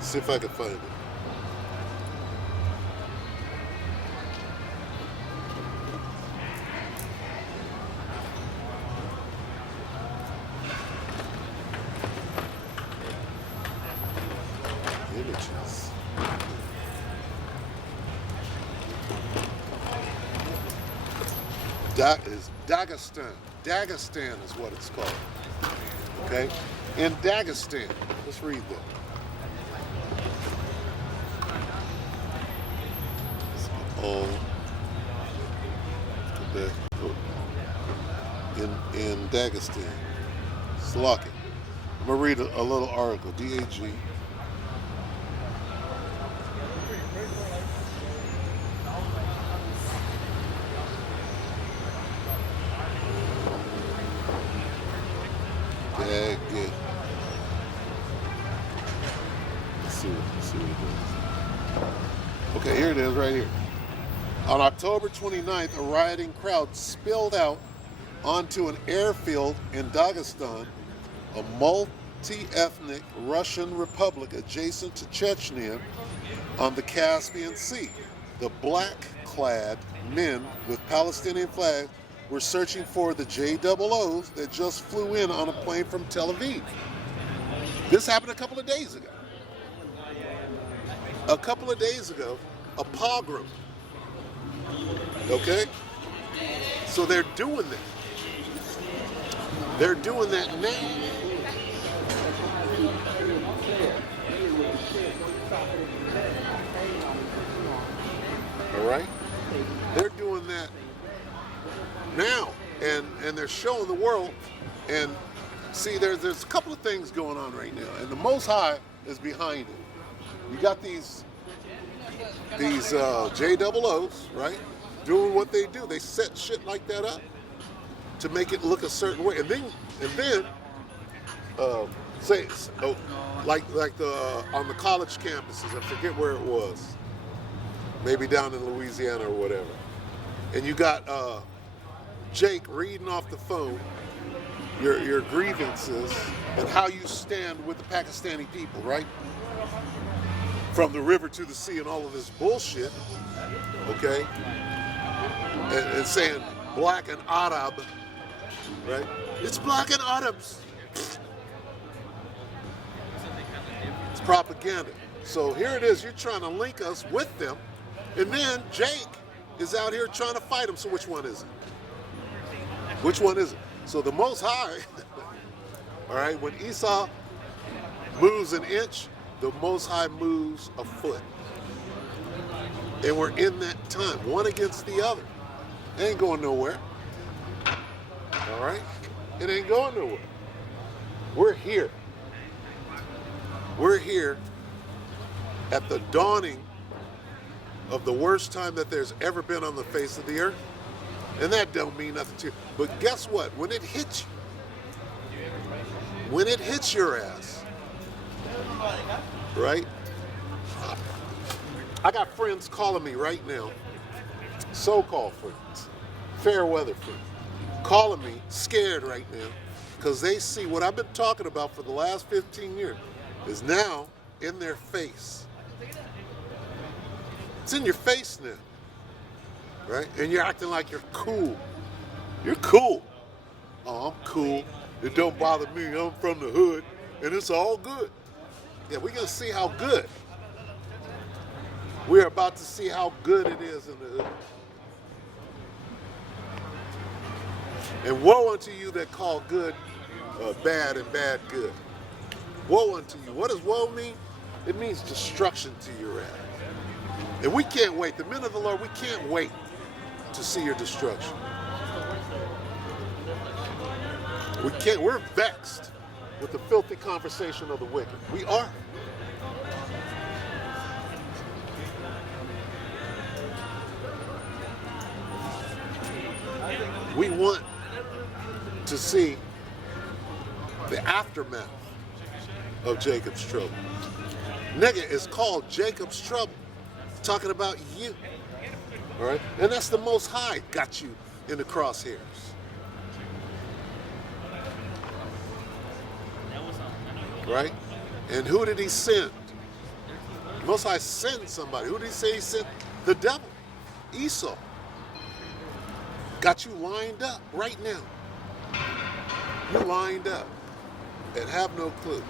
See if I can find it. Images. Dagestan. Dagestan is what it's called. Okay? In Dagestan. Let's read that. In Dagestan. Slaki. I'm going to read a little article. DAG. Let's see what it is. Okay, here it is right here. On October 29th, a rioting crowd spilled out onto an airfield in Dagestan, a multi-ethnic Russian republic adjacent to Chechnya on the Caspian Sea. The black-clad men with Palestinian flags were searching for the JOOs that just flew in on a plane from Tel Aviv. This happened a couple of days ago. A couple of days ago, a pogrom. Okay? So they're doing that. They're doing that now. All right? They're doing that now. And they're showing the world. And see, there's a couple of things going on right now. And the Most High is behind it. You got these JOOs, right? Doing what they do. They set shit like that up to make it look a certain way. And then say, like the on the college campuses, I forget where it was. Maybe down in Louisiana or whatever. And you got Jake reading off the phone your grievances and how you stand with the Pakistani people, right? From the river to the sea and all of this bullshit, okay? And saying black and Arab, right? It's black and Arabs. It's propaganda. So here it is, you're trying to link us with them, and then Jake is out here trying to fight them. So which one is it? Which one is it? So the Most High, all right, when Esau moves an inch, the Most High moves a foot. And we're in that time, one against the other. It ain't going nowhere. All right? It ain't going nowhere. We're here. We're here at the dawning of the worst time that there's ever been on the face of the earth. And that don't mean nothing to you. But guess what? When it hits you, when it hits your ass, right? I got friends calling me right now, so-called friends, fair weather friends, calling me scared right now because they see what I've been talking about for the last 15 years is now in their face. It's in your face now, right? And you're acting like you're cool. You're cool. Oh, I'm cool. It don't bother me. I'm from the hood, and it's all good. Yeah, we're going to see how good. We're about to see how good it is in the hood. And woe unto you that call good bad and bad good. Woe unto you. What does woe mean? It means destruction to your wrath. And we can't wait. The men of the Lord, we can't wait to see your destruction. We can't. We're vexed with the filthy conversation of the wicked. We are. We want to see the aftermath of Jacob's trouble. Nigga, it's called Jacob's trouble. Talking about you. All right? And that's the Most High got you in the crosshairs. Right? And who did he send? Most High sent somebody. Who did he say he sent? The devil. Esau. Got you lined up right now. You're lined up and have no clue.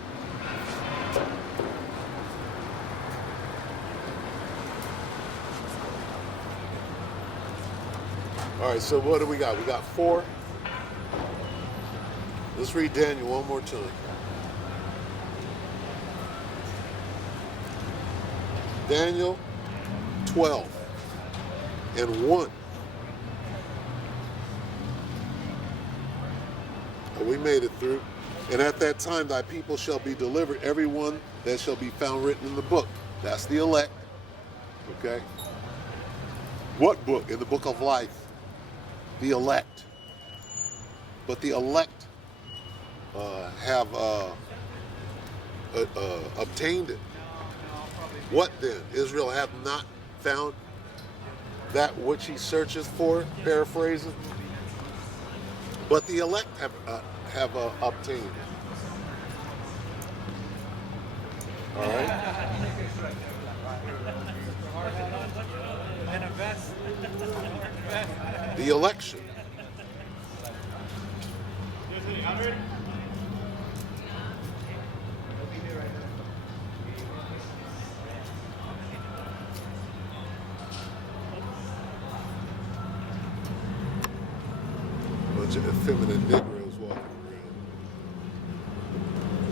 All right, so what do we got? We got 4. Let's read Daniel one more time. Daniel 12 and 1. We made it through. And at that time thy people shall be delivered, every one that shall be found written in the book. That's the elect. Okay? What book? In the book of life. The elect. But the elect have obtained it. What then? Israel hath not found that which he searcheth for, paraphrasing. But the elect have obtained it. All right? The election. Bunch of effeminate Negroes walking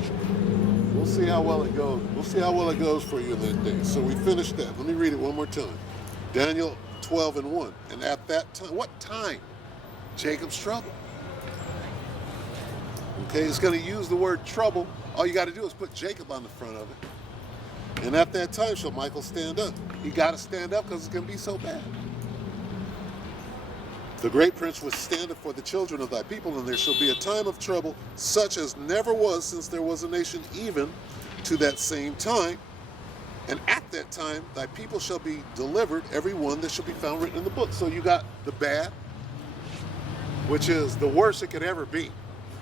around. We'll see how well it goes. We'll see how well it goes for you in that day. So we finished that. Let me read it one more time. Daniel 12 and 1. And at that time, what time? Jacob's trouble. Okay, it's going to use the word trouble. All you got to do is put Jacob on the front of it. And at that time shall Michael stand up. He got to stand up because it's going to be so bad. The great prince was standeth for the children of thy people, and there shall be a time of trouble such as never was since there was a nation, even to that same time. And at that time thy people shall be delivered, every one that shall be found written in the book. So you got the bad, which is the worst it could ever be.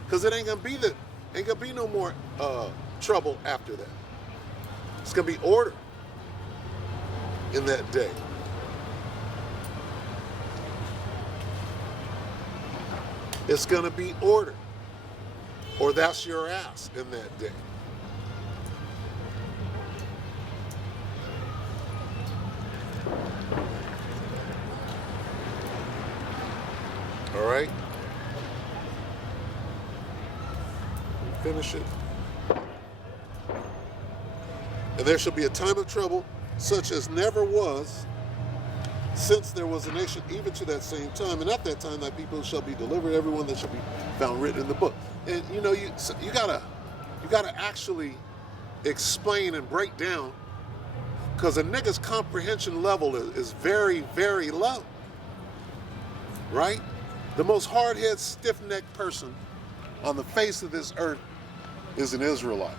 Because it ain't gonna be no more trouble after that. It's gonna be order in that day. It's going to be order, or that's your ass in that day. All right? Finish it. And there shall be a time of trouble such as never was since there was a nation, even to that same time. And at that time thy people shall be delivered, everyone that shall be found written in the book. And you know, you gotta actually explain and break down, because a nigga's comprehension level is very, very low. Right? The most hard-headed, stiff-necked person on the face of this earth is an Israelite.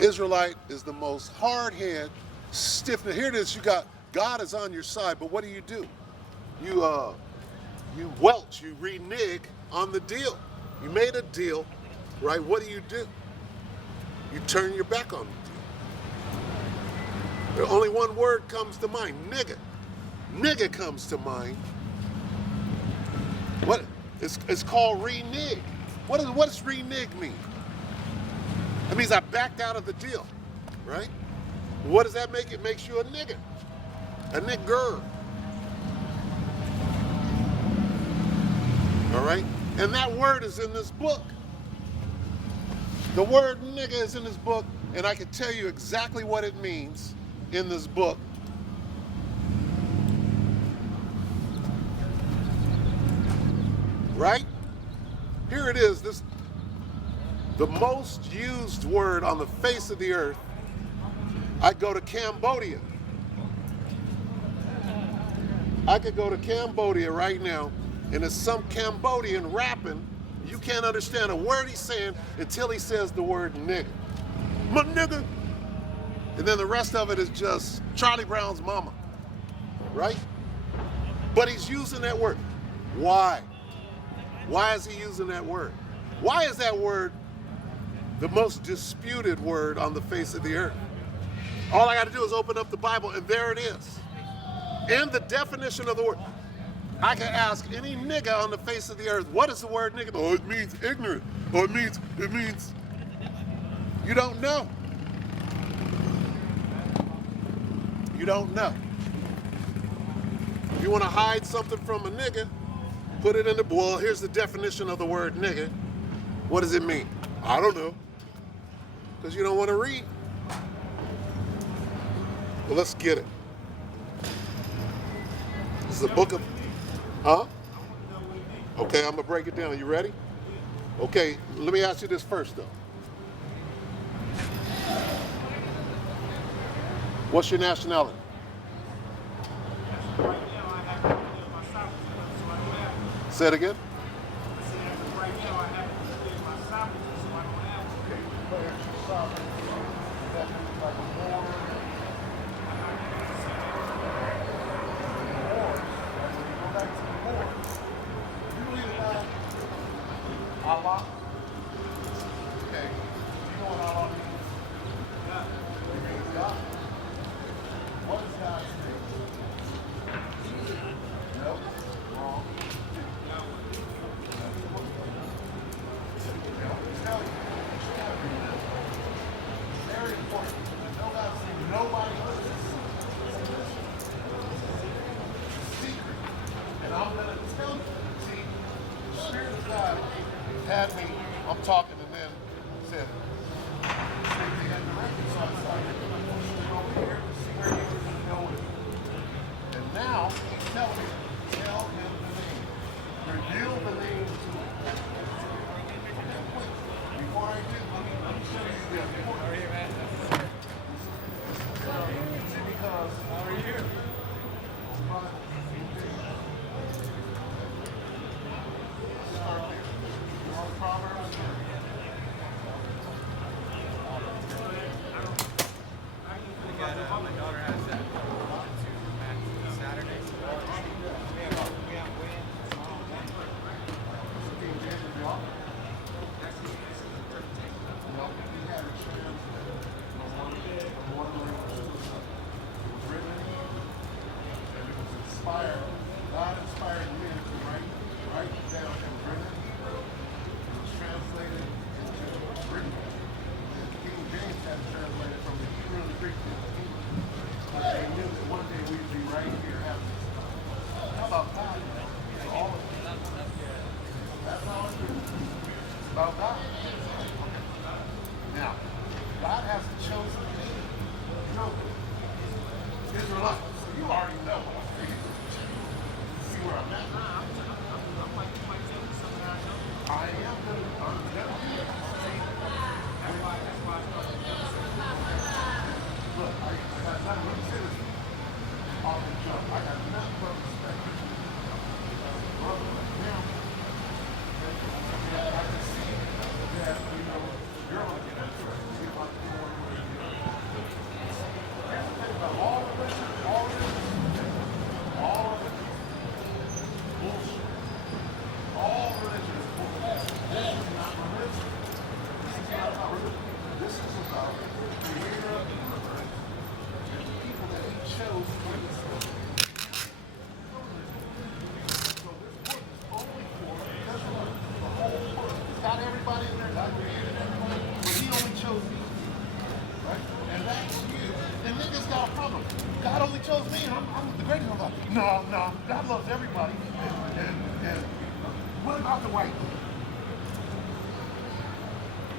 Israelite is the most hard-headed, stiff-necked. Here it is, you got God is on your side, but what do? You welch, you renege on the deal. You made a deal, right? What do? You turn your back on the deal. Only one word comes to mind, nigga. Nigga comes to mind. What? It's called renege. What does renege mean? That means I backed out of the deal, right? What does that make? It makes you a nigga. A nigger. All right? And that word is in this book. The word nigga is in this book, and I can tell you exactly what it means in this book. Right? Here it is. The most used word on the face of the earth. I go to Cambodia. I could go to Cambodia right now, and there's some Cambodian rapping. You can't understand a word he's saying until he says the word nigga. My nigga. And then the rest of it is just Charlie Brown's mama. Right? But he's using that word. Why? Why is he using that word? Why is that word the most disputed word on the face of the earth? All I got to do is open up the Bible, and there it is. And the definition of the word. I can ask any nigga on the face of the earth, what is the word nigga? Oh, it means ignorant. Oh, it means you don't know. You don't know. If you want to hide something from a nigga, put it in the, well, here's the definition of the word nigga. What does it mean? I don't know. Because you don't want to read. Well, let's get it. This is a book of, huh? Okay, I'm going to break it down. You ready? Okay, let me ask you this first, though. What's your nationality? Say it again. Allah? Okay. You know what Allah means? It means God. What is God's name? Nope. Wrong. Very important. No God's name. Nobody knows this. It's a secret. And I'm going to tell you. See, the Spirit of God had me, I'm talking, and then said, they had directed, so I started over here to see where he was going to go with it. And now he's telling me, tell him the name. Reveal the name to him. Before I do, let me show you the important. See, because over here, Proverbs. My daughter has that Saturday. Inspired. God inspired men to write down and bring it. Translated into Greek. King James had it translated from the Hebrew and the Greek to the English. But they knew that one day we'd be right here having this stuff. How about God? It's all of it. That's how it is. It's about God. Now, God has chosen people. You know, Israelites. So you already know what I'm saying. See where I'm at? I am going to look, I got nothing but citizens off the jump. I got nothing but respect. Brother, now, I can see that, you know, you're going to get interested. See if I can do one more. Here's the thing about all religion, bullshit. All religion is bullshit. This is not religion. This is not about religion. This is about the creator of the universe and the people greatest of all. No, no, God loves everybody. And what about the white?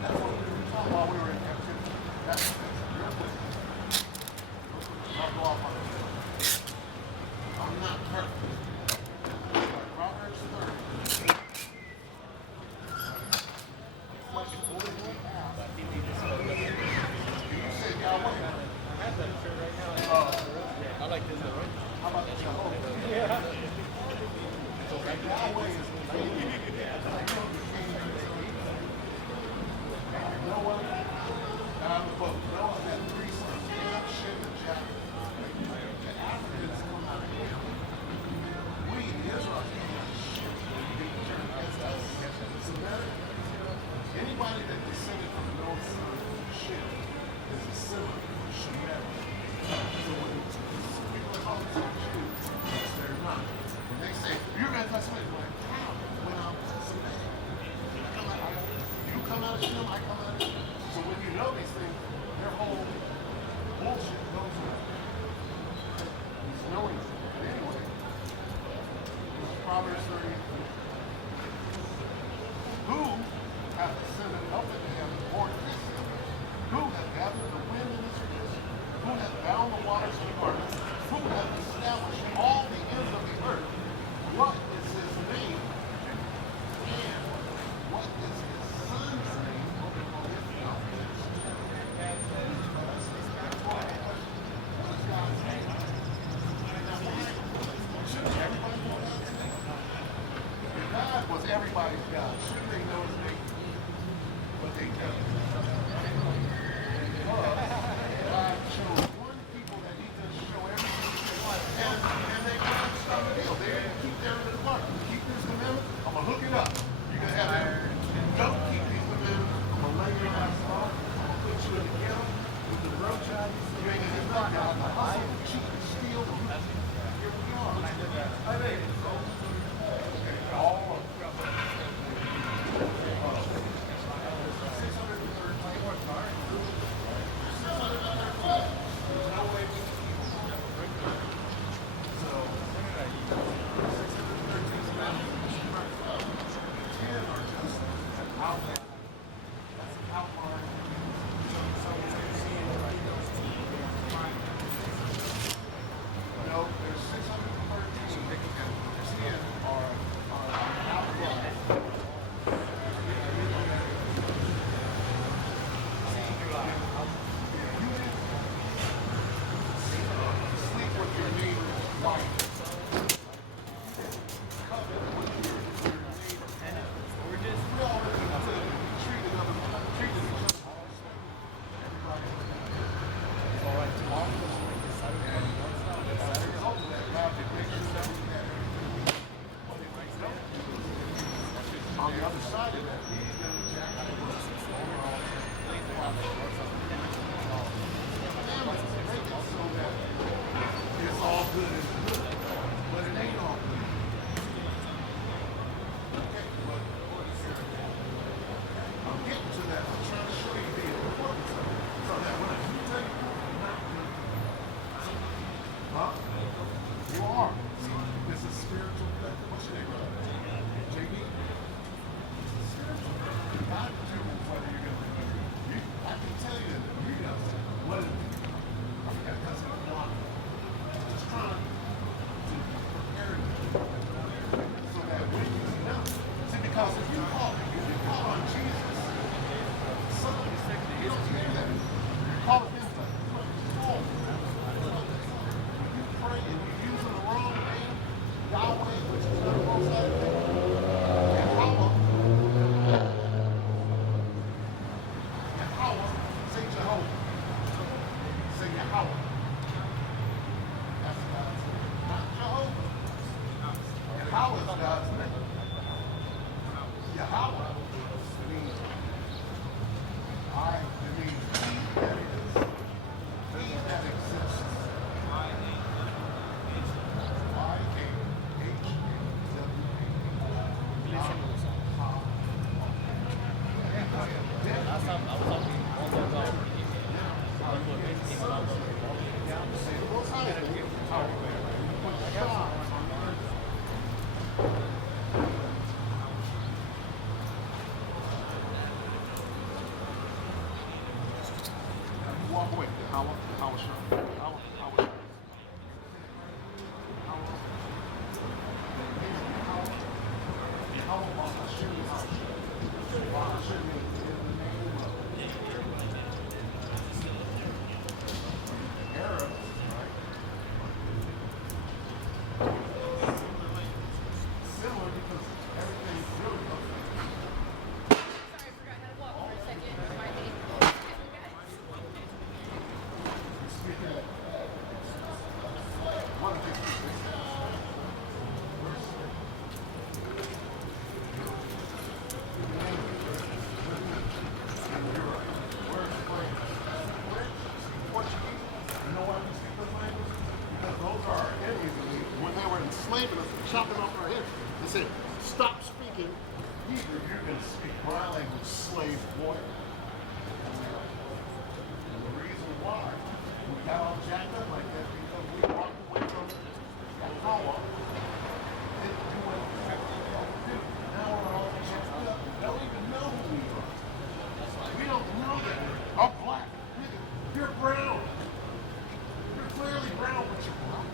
That's what we were talking while we were in captivity. That's your place. I'll go off on this. I'm not perfect. Proverbs 30. Question only we ask. You said Yahweh. I have that shirt right now. I like this though, right? How about that Jehovah? Yeah. Okay, Yahweh is Noah, Noah had 3 sons, Ham, Shem, and Japheth. The Africans come out of Ham. We, the Israelites, came out of Shem. That's us. Samaria. Anybody that descended from the north son of Shem is a Semite, Shemer. So when people are called Jews, they're not. When they say, you're anti-Semitic, like, how? When I'm Semitic. You come out of Shem, I come out of Shem. So when you know these things, their whole bullshit goes away. It's knowing. But anyway, Proverbs 30. Who hath ascended up into heaven, or his heaven? Who hath gathered the wind in his fist? Who hath bound the waters in garments? Who hath established all the ends of the earth? What is his name? And what is his son's name? What is God's name? Shouldn't everybody know God's name? If God was everybody's God, shouldn't they know his name? But they don't. God chose one people that he just show everything to life. And they can't stop the deal. They didn't keep their end of the bargain. You keep this commandment, I'm going to hook it up. You're going to have it. Don't keep these commandments, I'm going to lay your ass off. I'm going to put you in the ghetto with the road child. You ain't going to get nothing out of the hustle, cheat, and steal. Here we are. I made it, bro. Okay, all of them. 1 chopping off our heads. They say, stop speaking Hebrew, you're going to speak my language, slave boy. And the reason why we got all jacked up like that because we walked away from that power. Didn't do what we had to do. Now we're all jacked up. We don't even know who we are. We don't know that. I'm black. Nigga, you're brown. You're clearly brown, but you're black.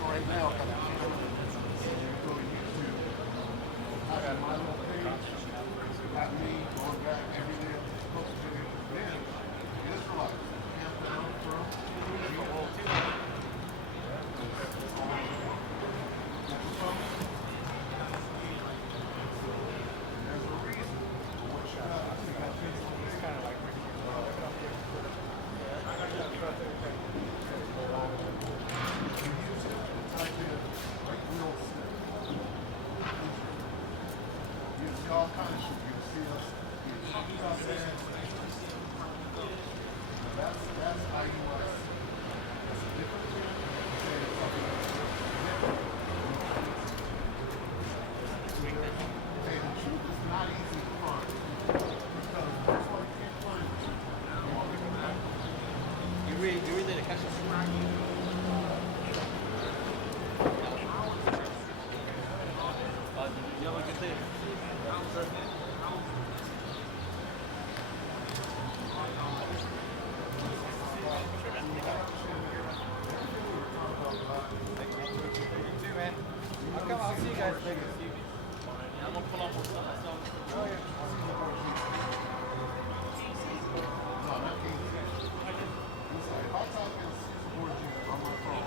Right now, go to YouTube. I got my little page. Got me going back every day. Posting it. Then Israelites camped down from there's a reason for what you got. It's kind of like all kinds of shit. You see us. That's IUS. That's a different thing. Hey, the truth is not easy to find. Because first of all, you can't find the truth. You read the catch us. You have a good day. I'll see you guys later. I'm gonna pull up more stuff myself. Oh yeah. If I talk in support you on my phone,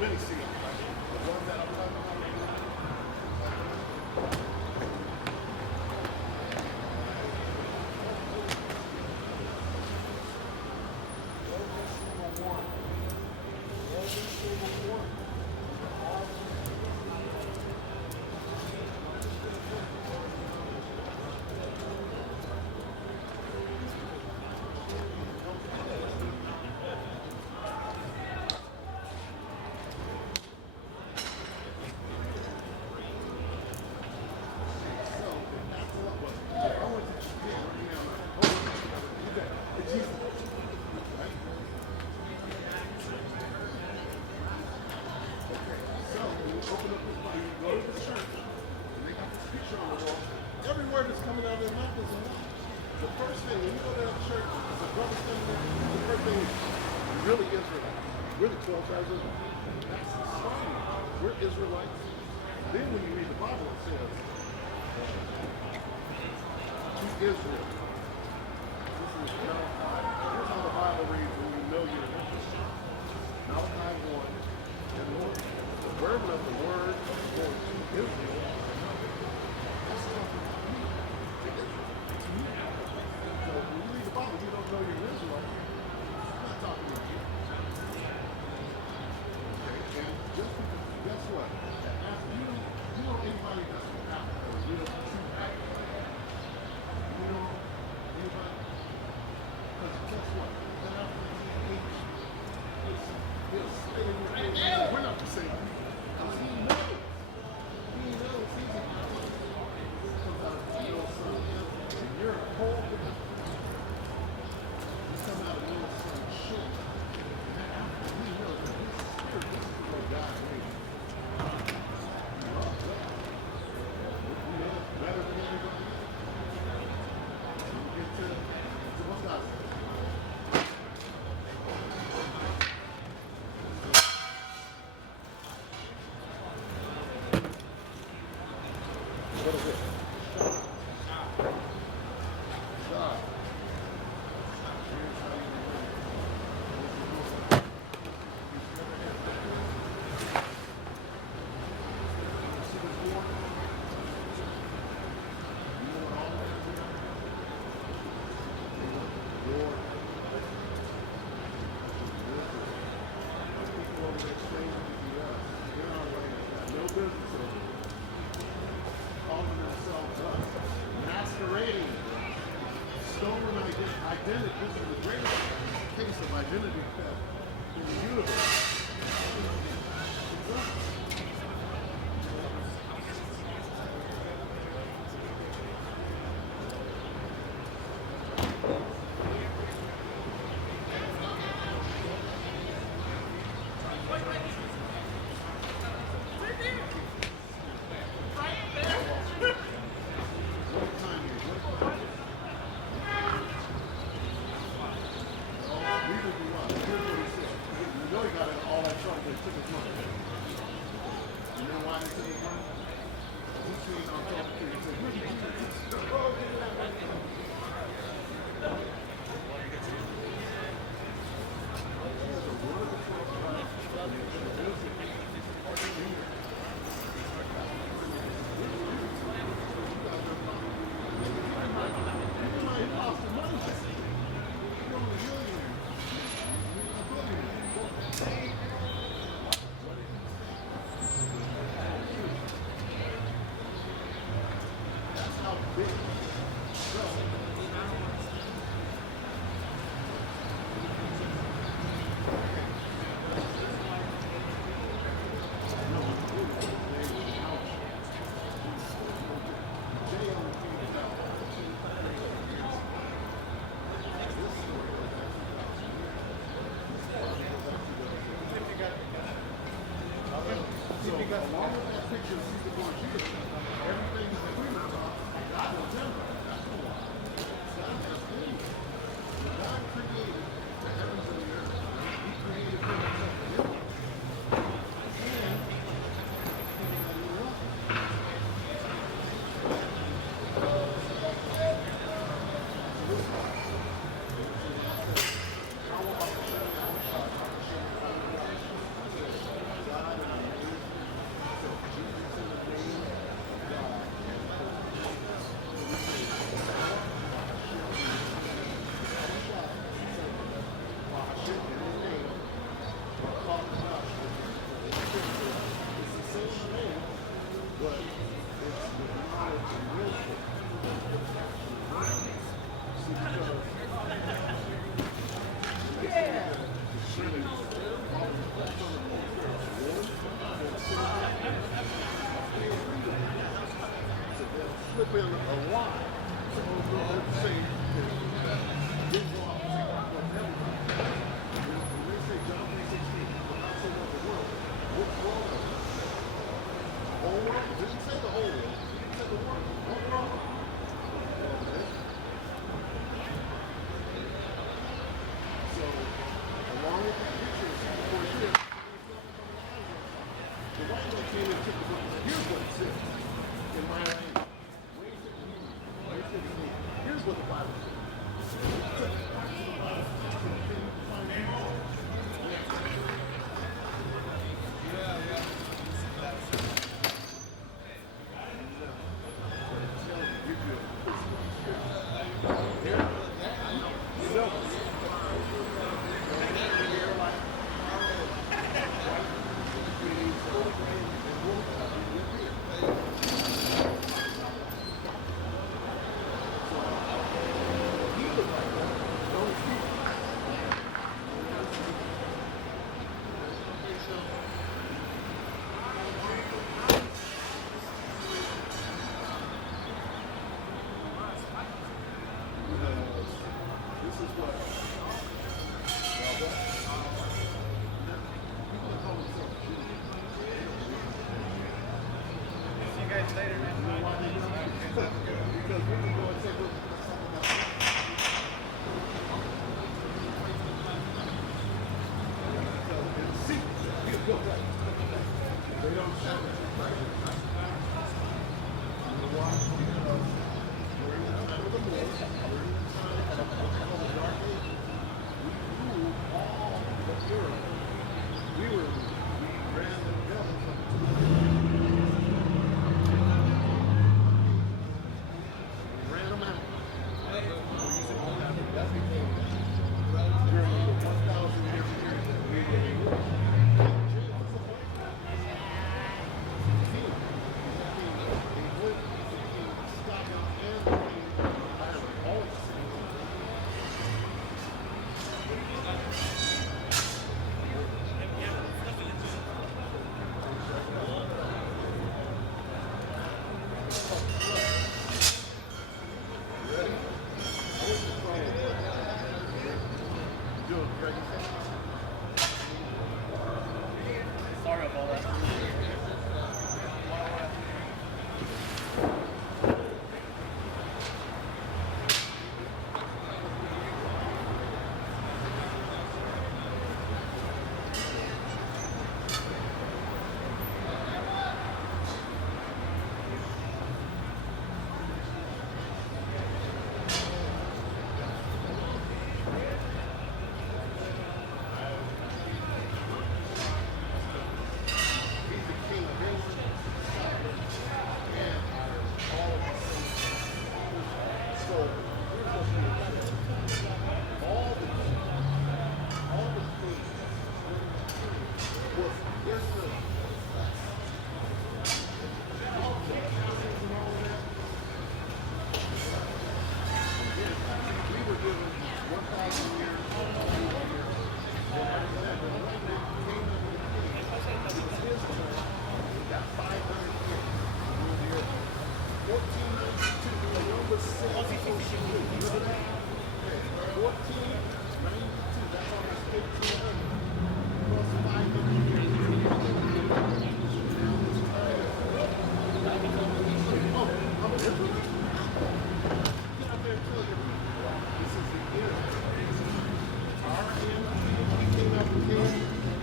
many see it. The ones that I'm talking about. Every single one. Every word that's coming out of their mouth is a lie. The first thing, when you go to that church, the brother standing there, the first thing is, really Israelites. We're the 12 tribes of Israel. That's the sign. We're Israelites. Then when you read the Bible, it says, to Israel. This is Malachi. Here's how the Bible reads when you know you're an Israelite. Malachi 1 and 1. The burden of the word is going to Israel. That's talking to me. To me. So when you read the Bible, you don't know you're an Israelite. I'm not talking to you. Okay, and just because, guess what? After you know anybody that's an Africa, a real true African. You know anybody? Because guess what? That African hates you. He'll stay in your face. We're not the same people. Because he knows. He knows. He identity theft in the universe.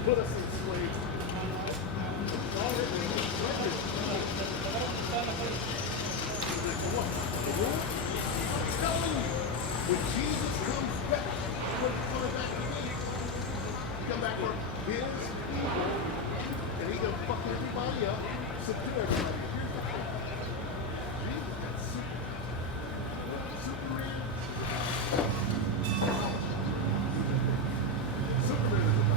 Put us in slavery. When Jesus comes back, when he's coming back again, he come back for his people, and he gonna fuck everybody up, subdue everybody. Here's the thing. Jesus got Superman. Superman is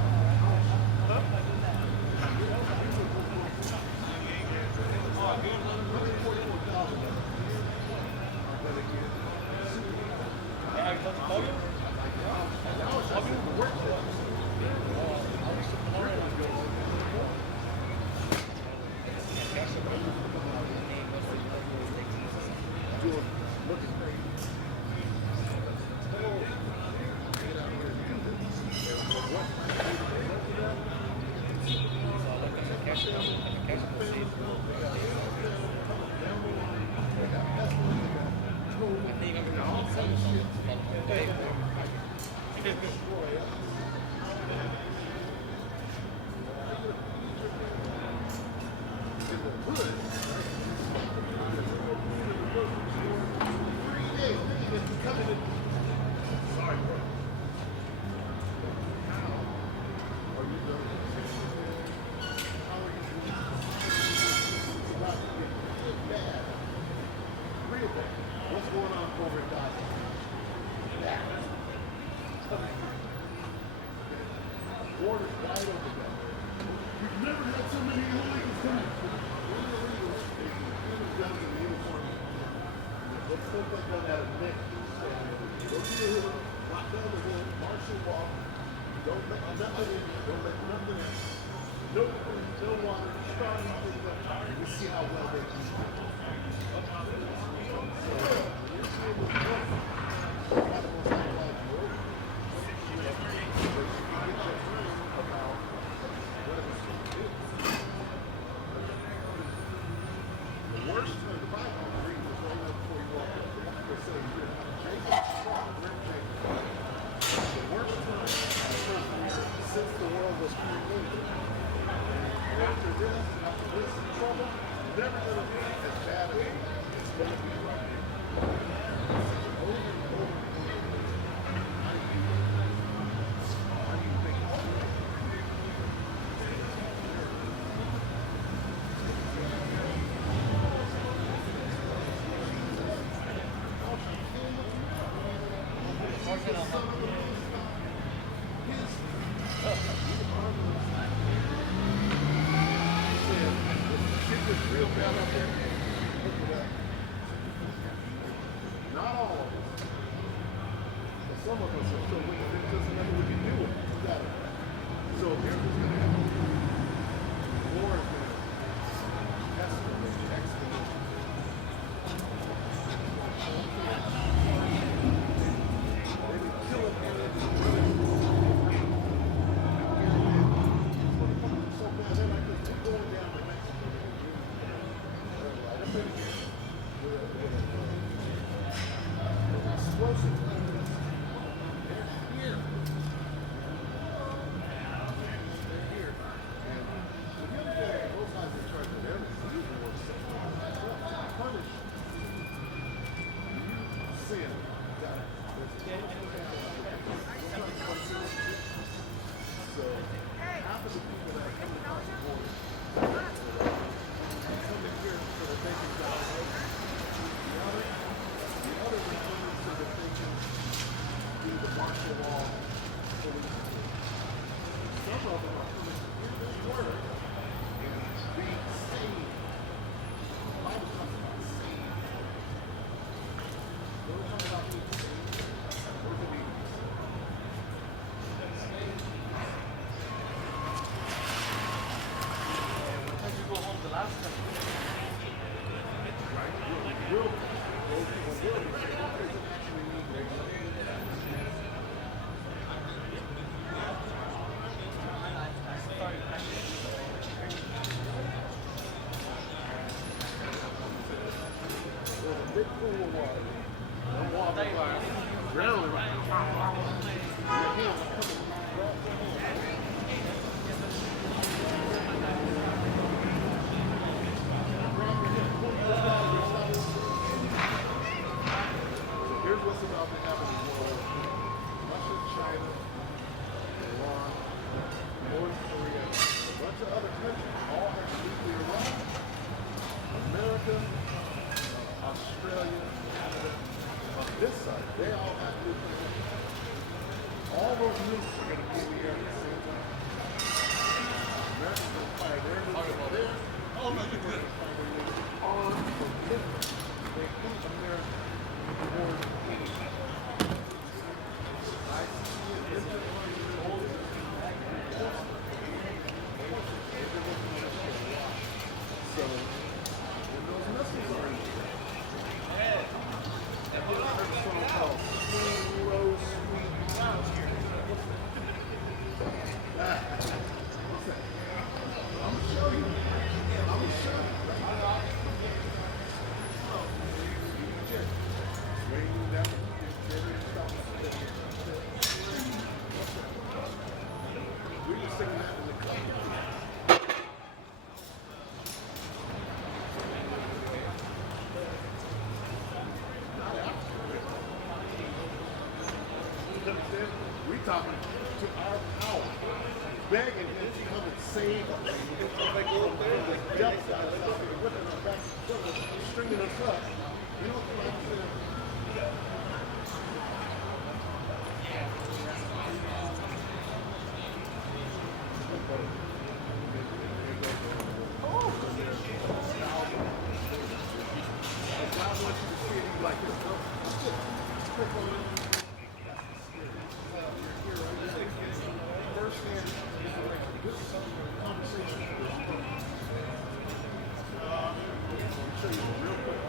what's going on over in Gaza? War is wide open there. We've never had so many illegals coming. Guns in uniform. Let's hope they go out of Nick. Go to the hill, lock down the hill, martial law. Don't let nothing in. Don't let nothing in. No food, no water. Start nothing up. We see how well they do. Since the world was created, after this trouble, never going to be as bad as it's going to be right now. Over and over. How do you think? Real bad up there. Look at that. Not all of us. But some of us are still wicked. There's just nothing we can do with it. We got it. So here's what's going to happen. War is going to escalate, escalate. They be killing Arabs. So bad, they're like this. They're going down to Mexico. Explosive. They're here. Here's what's about to happen in the world. Russia, China, Iran, North Korea, a bunch of other countries all have nuclear weapons. America, Australia, Canada, on this side, they all have nuclear weapons. All those nukes are going to be in the air at the same time. America's going to fire their nukes over there. All the people are going to fire their nukes on from here. They hate America more than anything. I see it in the old so when those missiles are in the air, I heard a song called Swing Low Sweet. What's that? I'm gonna show you. I'm gonna show you. Swing that. We were singing that in the club. We talking to our power, begging him to come and save us. Like the devil guys out there whipping our backs and forth, stringing us up. You know what I'm saying? God wants you to see it like this. Click on it. First-hand information. This is conversation. I'll show you real quick.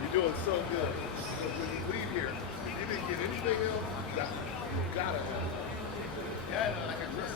You're doing so good. Because when you leave here, if you didn't get anything else, you gotta have it. Yeah, like I said,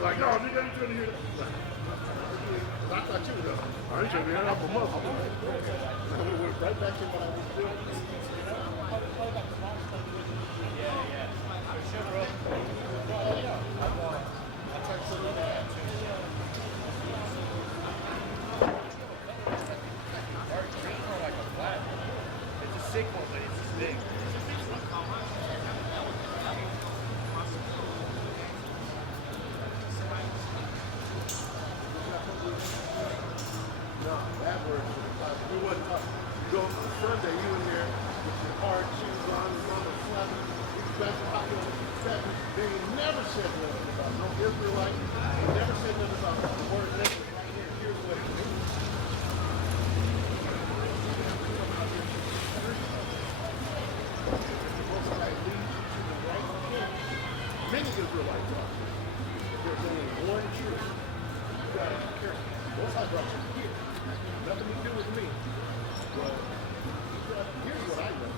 Like, no, you got to hear that. I thought you would have. I ain't trying to hear that for months. I would have went right back to what I was doing. It's a sick one, but it's just big. No, that word we wasn't talking. You go on Sunday, you in there with your hard shoes on, you on the floor, you back to hot water, they ain't never said nothing about no Israelite. They never said nothing about the word nigga right here. Here's what it means. Many Israelites are. There's only one truth. You gotta be careful. Most I brought you here. Nothing to do with me. Well, here's what I know.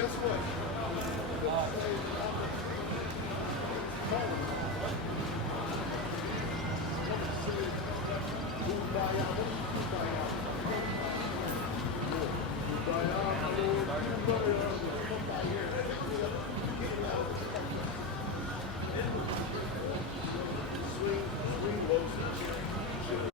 guess what? Kumbaya, Kumbaya, Kumbaya.